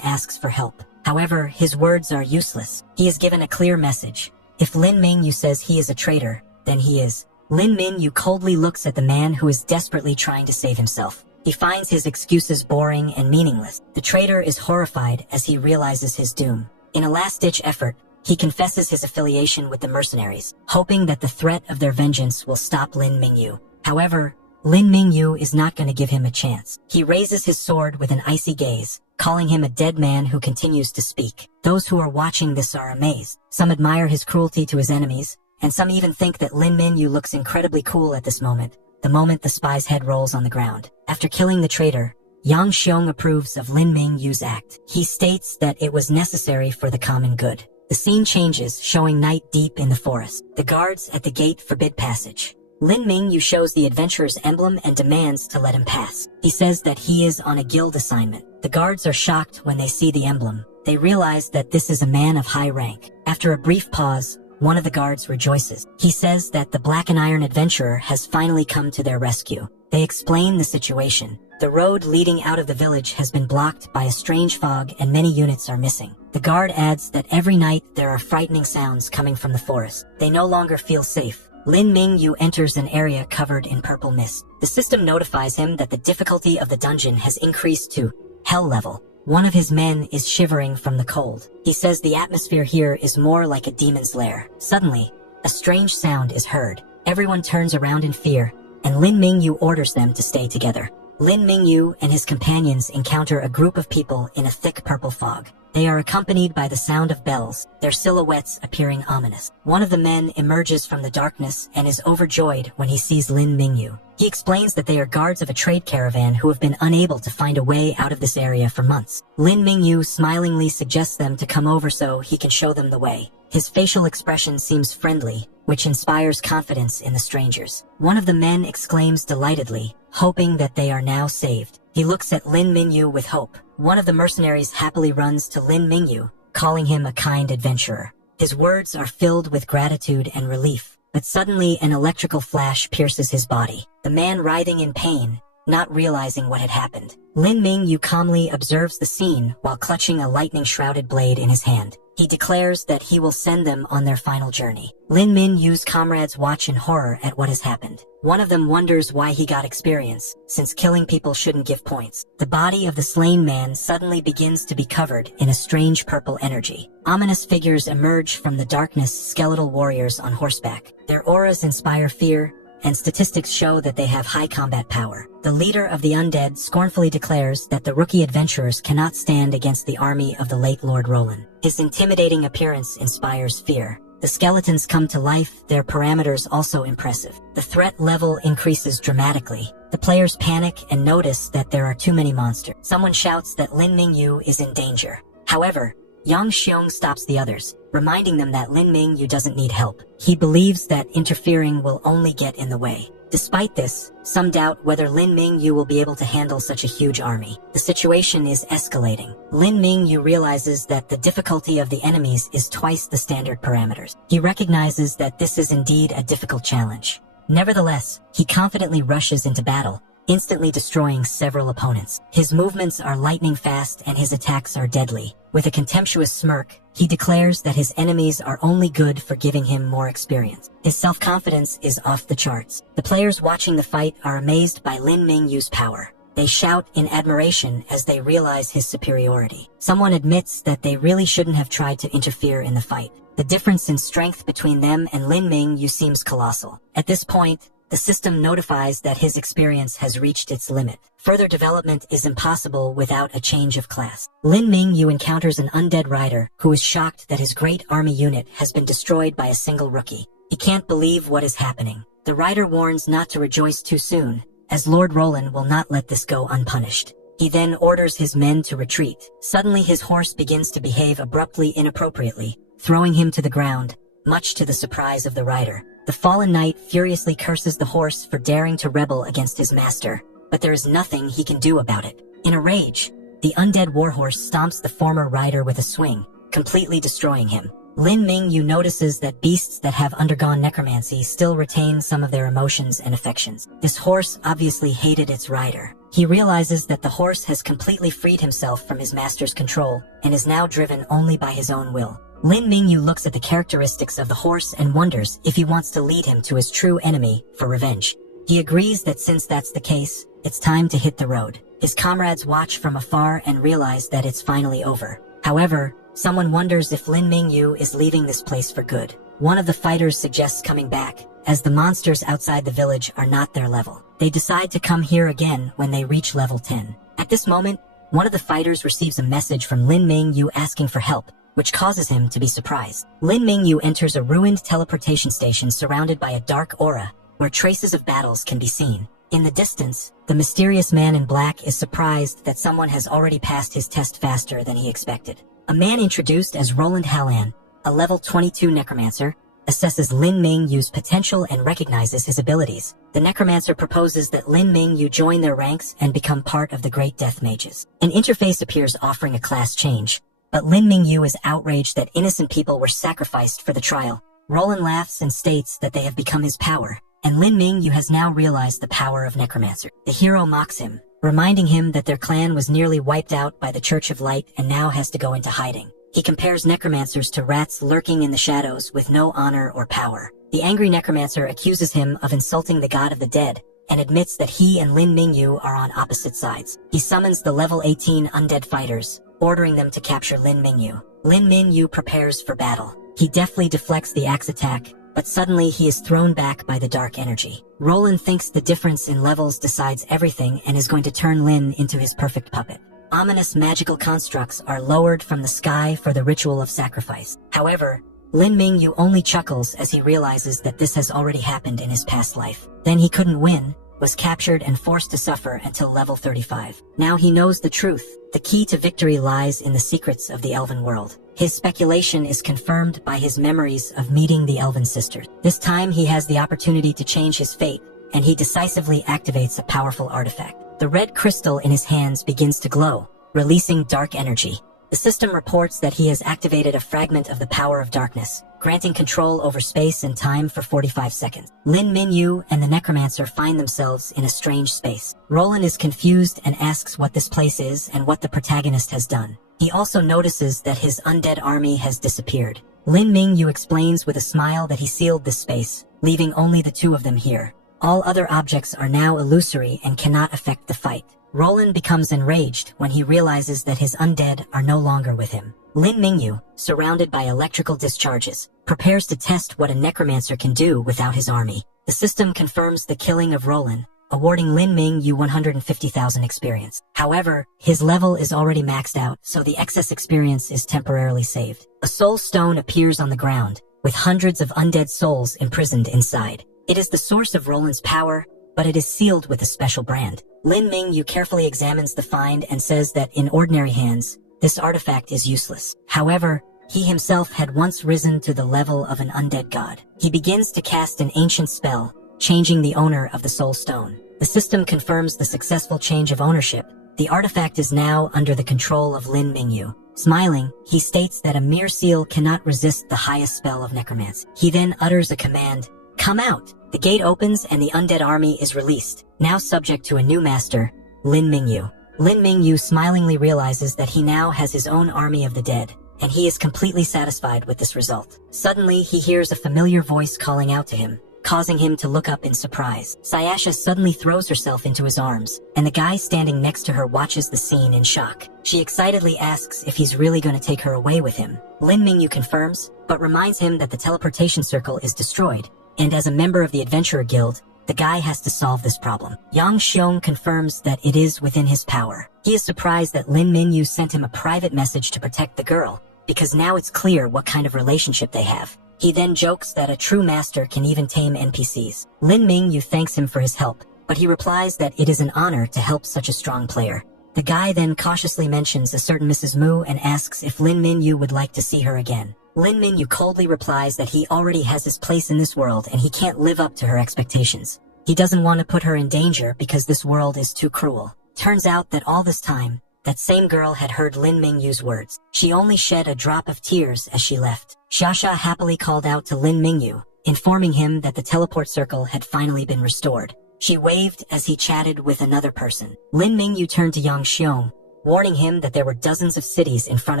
asks for help. However, his words are useless. He is given a clear message. If Lin Mingyu says he is a traitor, then he is. Lin Mingyu coldly looks at the man who is desperately trying to save himself. He finds his excuses boring and meaningless. The traitor is horrified as he realizes his doom. In a last-ditch effort, he confesses his affiliation with the mercenaries, hoping that the threat of their vengeance will stop Lin Mingyu. However, Lin Mingyu is not going to give him a chance. He raises his sword with an icy gaze, calling him a dead man who continues to speak. Those who are watching this are amazed. Some admire his cruelty to his enemies, and some even think that Lin Mingyu looks incredibly cool at this moment, the moment the spy's head rolls on the ground. After killing the traitor, Yang Xiong approves of Lin Mingyu's act. He states that it was necessary for the common good. The scene changes, showing night deep in the forest. The guards at the gate forbid passage. Lin Mingyu shows the adventurer's emblem and demands to let him pass. He says that he is on a guild assignment. The guards are shocked when they see the emblem. They realize that this is a man of high rank. After a brief pause, one of the guards rejoices. He says that the Black and Iron adventurer has finally come to their rescue. They explain the situation. The road leading out of the village has been blocked by a strange fog and many units are missing. The guard adds that every night there are frightening sounds coming from the forest. They no longer feel safe. Lin Mingyu enters an area covered in purple mist. The system notifies him that the difficulty of the dungeon has increased to hell level. One of his men is shivering from the cold. He says the atmosphere here is more like a demon's lair. Suddenly, a strange sound is heard. Everyone turns around in fear, and Lin Mingyu orders them to stay together. Lin Mingyu and his companions encounter a group of people in a thick purple fog. They are accompanied by the sound of bells, their silhouettes appearing ominous. One of the men emerges from the darkness and is overjoyed when he sees Lin Mingyu. He explains that they are guards of a trade caravan who have been unable to find a way out of this area for months. Lin Mingyu smilingly suggests them to come over so he can show them the way. His facial expression seems friendly, which inspires confidence in the strangers. One of the men exclaims delightedly, hoping that they are now saved. He looks at Lin Mingyu with hope. One of the mercenaries happily runs to Lin Mingyu, calling him a kind adventurer. His words are filled with gratitude and relief, but suddenly an electrical flash pierces his body. The man writhing in pain, not realizing what had happened. Lin Mingyu calmly observes the scene while clutching a lightning-shrouded blade in his hand. He declares that he will send them on their final journey. Lin Mingyu's comrades watch in horror at what has happened. One of them wonders why he got experience, since killing people shouldn't give points. The body of the slain man suddenly begins to be covered in a strange purple energy. Ominous figures emerge from the darkness, skeletal warriors on horseback. Their auras inspire fear, and statistics show that they have high combat power. The leader of the undead scornfully declares that the rookie adventurers cannot stand against the army of the late Lord Roland. His intimidating appearance inspires fear. The skeletons come to life, their parameters also impressive. The threat level increases dramatically. The players panic and notice that there are too many monsters. Someone shouts that Lin Mingyu is in danger. However, Yang Xiong stops the others, reminding them that Lin Mingyu doesn't need help. He believes that interfering will only get in the way. Despite this, some doubt whether Lin Mingyu will be able to handle such a huge army. The situation is escalating. Lin Mingyu realizes that the difficulty of the enemies is twice the standard parameters. He recognizes that this is indeed a difficult challenge. Nevertheless, he confidently rushes into battle, instantly destroying several opponents. His movements are lightning fast and his attacks are deadly. With a contemptuous smirk, he declares that his enemies are only good for giving him more experience. His self-confidence is off the charts. The players watching the fight are amazed by Lin Mingyu's power. They shout in admiration as they realize his superiority. Someone admits that they really shouldn't have tried to interfere in the fight. The difference in strength between them and Lin Mingyu seems colossal. At this point, the system notifies that his experience has reached its limit. Further development is impossible without a change of class. Lin Mingyu encounters an undead rider who is shocked that his great army unit has been destroyed by a single rookie. He can't believe what is happening. The rider warns not to rejoice too soon, as Lord Roland will not let this go unpunished. He then orders his men to retreat. Suddenly his horse begins to behave abruptly inappropriately, throwing him to the ground, much to the surprise of the rider. The fallen knight furiously curses the horse for daring to rebel against his master, but there is nothing he can do about it. In a rage, the undead warhorse stomps the former rider with a swing, completely destroying him. Lin Mingyu notices that beasts that have undergone necromancy still retain some of their emotions and affections. This horse obviously hated its rider. He realizes that the horse has completely freed himself from his master's control and is now driven only by his own will. Lin Mingyu looks at the characteristics of the horse and wonders if he wants to lead him to his true enemy for revenge. He agrees that since that's the case, it's time to hit the road. His comrades watch from afar and realize that it's finally over. However, someone wonders if Lin Mingyu is leaving this place for good. One of the fighters suggests coming back, as the monsters outside the village are not their level. They decide to come here again when they reach level 10. At this moment, one of the fighters receives a message from Lin Mingyu asking for help, which causes him to be surprised. Lin Mingyu enters a ruined teleportation station surrounded by a dark aura, where traces of battles can be seen. In the distance, the mysterious man in black is surprised that someone has already passed his test faster than he expected. A man introduced as Roland Halan, a level 22 necromancer, assesses Lin Mingyu's potential and recognizes his abilities. The necromancer proposes that Lin Mingyu join their ranks and become part of the Great Death Mages. An interface appears offering a class change, but Lin Mingyu is outraged that innocent people were sacrificed for the trial. Roland laughs and states that they have become his power, and Lin Mingyu has now realized the power of necromancer. The hero mocks him, reminding him that their clan was nearly wiped out by the Church of Light and now has to go into hiding. He compares necromancers to rats lurking in the shadows with no honor or power. The angry necromancer accuses him of insulting the god of the dead and admits that he and Lin Mingyu are on opposite sides. He summons the level 18 undead fighters, ordering them to capture Lin Mingyu. Lin Mingyu prepares for battle. He deftly deflects the axe attack, but suddenly he is thrown back by the dark energy. Roland thinks the difference in levels decides everything and is going to turn Lin into his perfect puppet. Ominous magical constructs are lowered from the sky for the ritual of sacrifice. However, Lin Mingyu only chuckles as he realizes that this has already happened in his past life. Then he couldn't win, was captured and forced to suffer until level 35. Now he knows the truth. The key to victory lies in the secrets of the elven world. His speculation is confirmed by his memories of meeting the elven sisters. This time he has the opportunity to change his fate, and he decisively activates a powerful artifact. The red crystal in his hands begins to glow, releasing dark energy. The system reports that he has activated a fragment of the power of darkness, granting control over space and time for 45 seconds. Lin Mingyu and the necromancer find themselves in a strange space. Roland is confused and asks what this place is and what the protagonist has done. He also notices that his undead army has disappeared. Lin Mingyu explains with a smile that he sealed this space, leaving only the two of them here. All other objects are now illusory and cannot affect the fight. Roland becomes enraged when he realizes that his undead are no longer with him. Lin Mingyu, surrounded by electrical discharges, prepares to test what a necromancer can do without his army. The system confirms the killing of Roland, awarding Lin Mingyu 150,000 experience. However, his level is already maxed out, so the excess experience is temporarily saved. A soul stone appears on the ground, with hundreds of undead souls imprisoned inside. It is the source of Roland's power, but it is sealed with a special brand. Lin Mingyu carefully examines the find and says that in ordinary hands, this artifact is useless. However, he himself had once risen to the level of an undead god. He begins to cast an ancient spell, changing the owner of the soul stone. The system confirms the successful change of ownership. The artifact is now under the control of Lin Mingyu. Smiling, he states that a mere seal cannot resist the highest spell of necromancy. He then utters a command, "Come out!" The gate opens and the undead army is released, now subject to a new master, Lin Mingyu. Lin Mingyu smilingly realizes that he now has his own army of the dead, and he is completely satisfied with this result. Suddenly, he hears a familiar voice calling out to him, causing him to look up in surprise. Sayasha suddenly throws herself into his arms, and the guy standing next to her watches the scene in shock. She excitedly asks if he's really going to take her away with him. Lin Mingyu confirms, but reminds him that the teleportation circle is destroyed, and as a member of the Adventurer Guild, the guy has to solve this problem. Yang Xiong confirms that it is within his power. He is surprised that Lin Mingyu sent him a private message to protect the girl, because now it's clear what kind of relationship they have. He then jokes that a true master can even tame NPCs. Lin Mingyu thanks him for his help, but he replies that it is an honor to help such a strong player. The guy then cautiously mentions a certain Mrs. Mu and asks if Lin Minyu would like to see her again. Lin Minyu coldly replies that he already has his place in this world and he can't live up to her expectations. He doesn't want to put her in danger because this world is too cruel. Turns out that all this time, that same girl had heard Lin Mingyu's words. She only shed a drop of tears as she left. Xia happily called out to Lin Mingyu, informing him that the teleport circle had finally been restored. She waved as he chatted with another person. Lin Mingyu turned to Yang Xiong, warning him that there were dozens of cities in front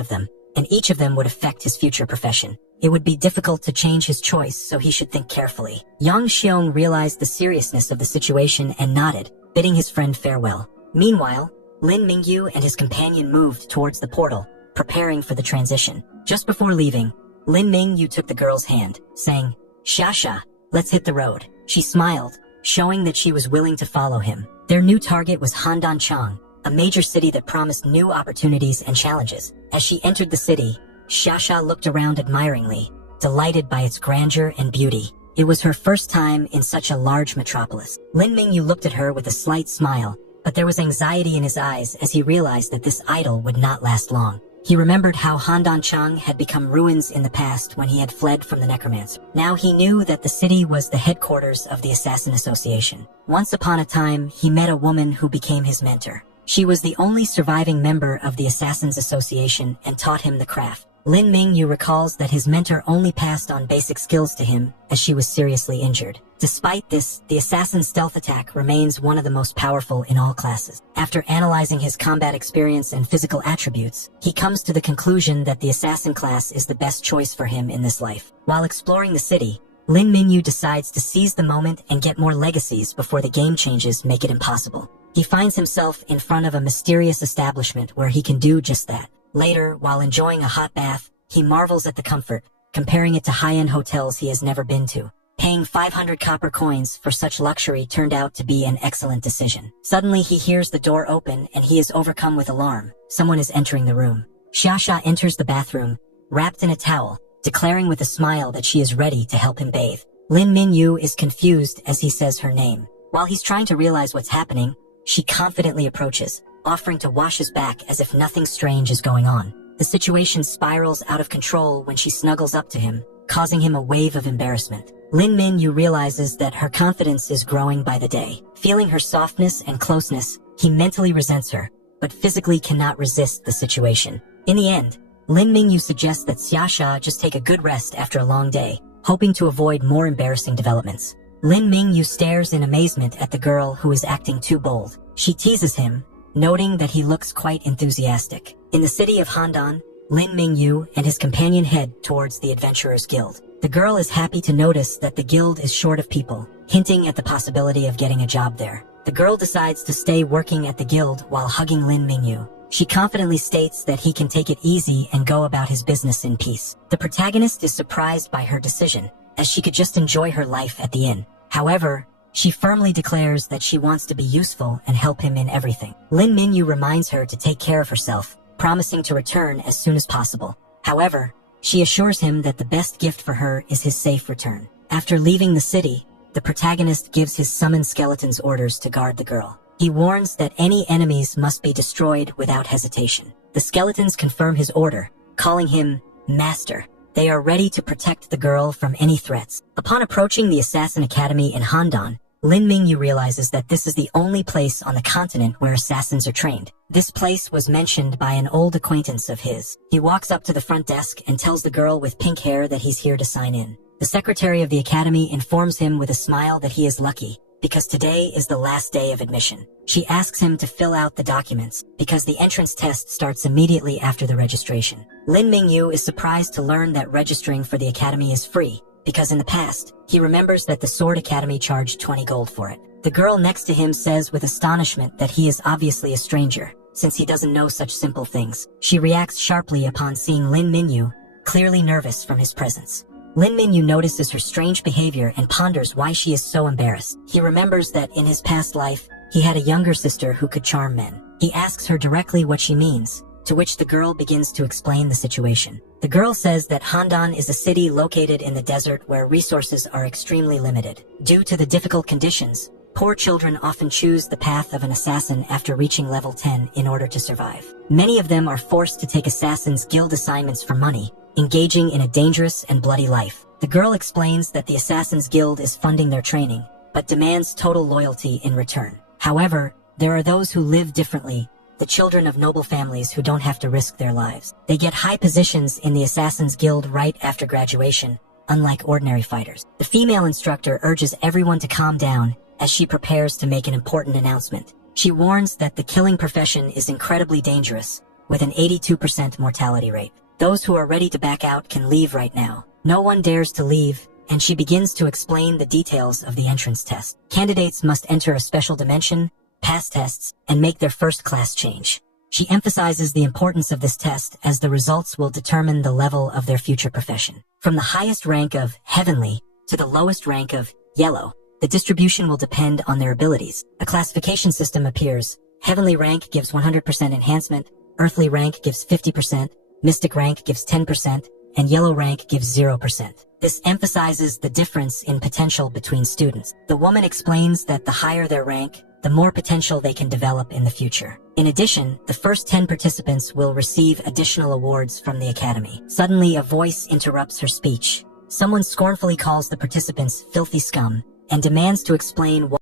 of them, and each of them would affect his future profession. It would be difficult to change his choice, so he should think carefully. Yang Xiong realized the seriousness of the situation and nodded, bidding his friend farewell. Meanwhile, Lin Mingyu and his companion moved towards the portal, preparing for the transition. Just before leaving, Lin Mingyu took the girl's hand, saying, "Xia, let's hit the road." She smiled, showing that she was willing to follow him. Their new target was Handanchang, a major city that promised new opportunities and challenges. As she entered the city, Xia looked around admiringly, delighted by its grandeur and beauty. It was her first time in such a large metropolis. Lin Mingyu looked at her with a slight smile, but there was anxiety in his eyes as he realized that this idyll would not last long. He remembered how Handanchang had become ruins in the past when he had fled from the necromancer. Now he knew that the city was the headquarters of the Assassin Association. Once upon a time, he met a woman who became his mentor. She was the only surviving member of the Assassins Association and taught him the craft. Lin Mingyu recalls that his mentor only passed on basic skills to him as she was seriously injured. Despite this, the assassin's stealth attack remains one of the most powerful in all classes. After analyzing his combat experience and physical attributes, he comes to the conclusion that the assassin class is the best choice for him in this life. While exploring the city, Lin Mingyu decides to seize the moment and get more legacies before the game changes make it impossible. He finds himself in front of a mysterious establishment where he can do just that. Later, while enjoying a hot bath, he marvels at the comfort, comparing it to high-end hotels he has never been to. Paying 500 copper coins for such luxury turned out to be an excellent decision. Suddenly he hears the door open and he is overcome with alarm. Someone is entering the room. Xia enters the bathroom, wrapped in a towel, declaring with a smile that she is ready to help him bathe. Lin Minyu is confused as he says her name. While he's trying to realize what's happening, she confidently approaches, offering to wash his back as if nothing strange is going on. The situation spirals out of control when she snuggles up to him, causing him a wave of embarrassment. Lin Minyu realizes that her confidence is growing by the day. Feeling her softness and closeness, he mentally resents her, but physically cannot resist the situation. In the end, Lin Mingyu suggests that Xia just take a good rest after a long day, hoping to avoid more embarrassing developments. Lin Mingyu stares in amazement at the girl who is acting too bold. She teases him, noting that he looks quite enthusiastic. In the city of Handan, Lin Mingyu and his companion head towards the Adventurers Guild. The girl is happy to notice that the guild is short of people, hinting at the possibility of getting a job there. The girl decides to stay working at the guild while hugging Lin Mingyu. She confidently states that he can take it easy and go about his business in peace. The protagonist is surprised by her decision, as she could just enjoy her life at the inn. However, she firmly declares that she wants to be useful and help him in everything. Lin Mingyu reminds her to take care of herself, promising to return as soon as possible. However, she assures him that the best gift for her is his safe return. After leaving the city, the protagonist gives his summoned skeletons orders to guard the girl. He warns that any enemies must be destroyed without hesitation. The skeletons confirm his order, calling him Master. They are ready to protect the girl from any threats. Upon approaching the Assassin Academy in Handan, Lin Mingyu realizes that this is the only place on the continent where assassins are trained. This place was mentioned by an old acquaintance of his. He walks up to the front desk and tells the girl with pink hair that he's here to sign in. The secretary of the academy informs him with a smile that he is lucky, because today is the last day of admission. She asks him to fill out the documents, because the entrance test starts immediately after the registration. Lin Mingyu is surprised to learn that registering for the academy is free, because in the past, he remembers that the Sword Academy charged 20 gold for it. The girl next to him says with astonishment that he is obviously a stranger, since he doesn't know such simple things. She reacts sharply upon seeing Lin Mingyu, clearly nervous from his presence. Lin Mingyu notices her strange behavior and ponders why she is so embarrassed. He remembers that in his past life, he had a younger sister who could charm men. He asks her directly what she means, to which the girl begins to explain the situation. The girl says that Handan is a city located in the desert where resources are extremely limited. Due to the difficult conditions, Poor children often choose the path of an assassin after reaching level 10 in order to survive. Many of them are forced to take Assassin's Guild assignments for money, engaging in a dangerous and bloody life. The girl explains that the Assassin's Guild is funding their training, but demands total loyalty in return. However, there are those who live differently, the children of noble families who don't have to risk their lives. They get high positions in the Assassin's Guild right after graduation, unlike ordinary fighters. The female instructor urges everyone to calm down as she prepares to make an important announcement. She warns that the killing profession is incredibly dangerous, with an 82% mortality rate. Those who are ready to back out can leave right now. No one dares to leave, and she begins to explain the details of the entrance test. Candidates must enter a special dimension, pass tests, and make their first class change. She emphasizes the importance of this test as the results will determine the level of their future profession. From the highest rank of Heavenly to the lowest rank of Yellow, the distribution will depend on their abilities. A classification system appears. Heavenly rank gives 100% enhancement, Earthly rank gives 50%, Mystic rank gives 10%, and Yellow rank gives 0%. This emphasizes the difference in potential between students. The woman explains that the higher their rank, the more potential they can develop in the future. In addition, the first 10 participants will receive additional awards from the Academy. Suddenly, a voice interrupts her speech. Someone scornfully calls the participants filthy scum and demands to explain why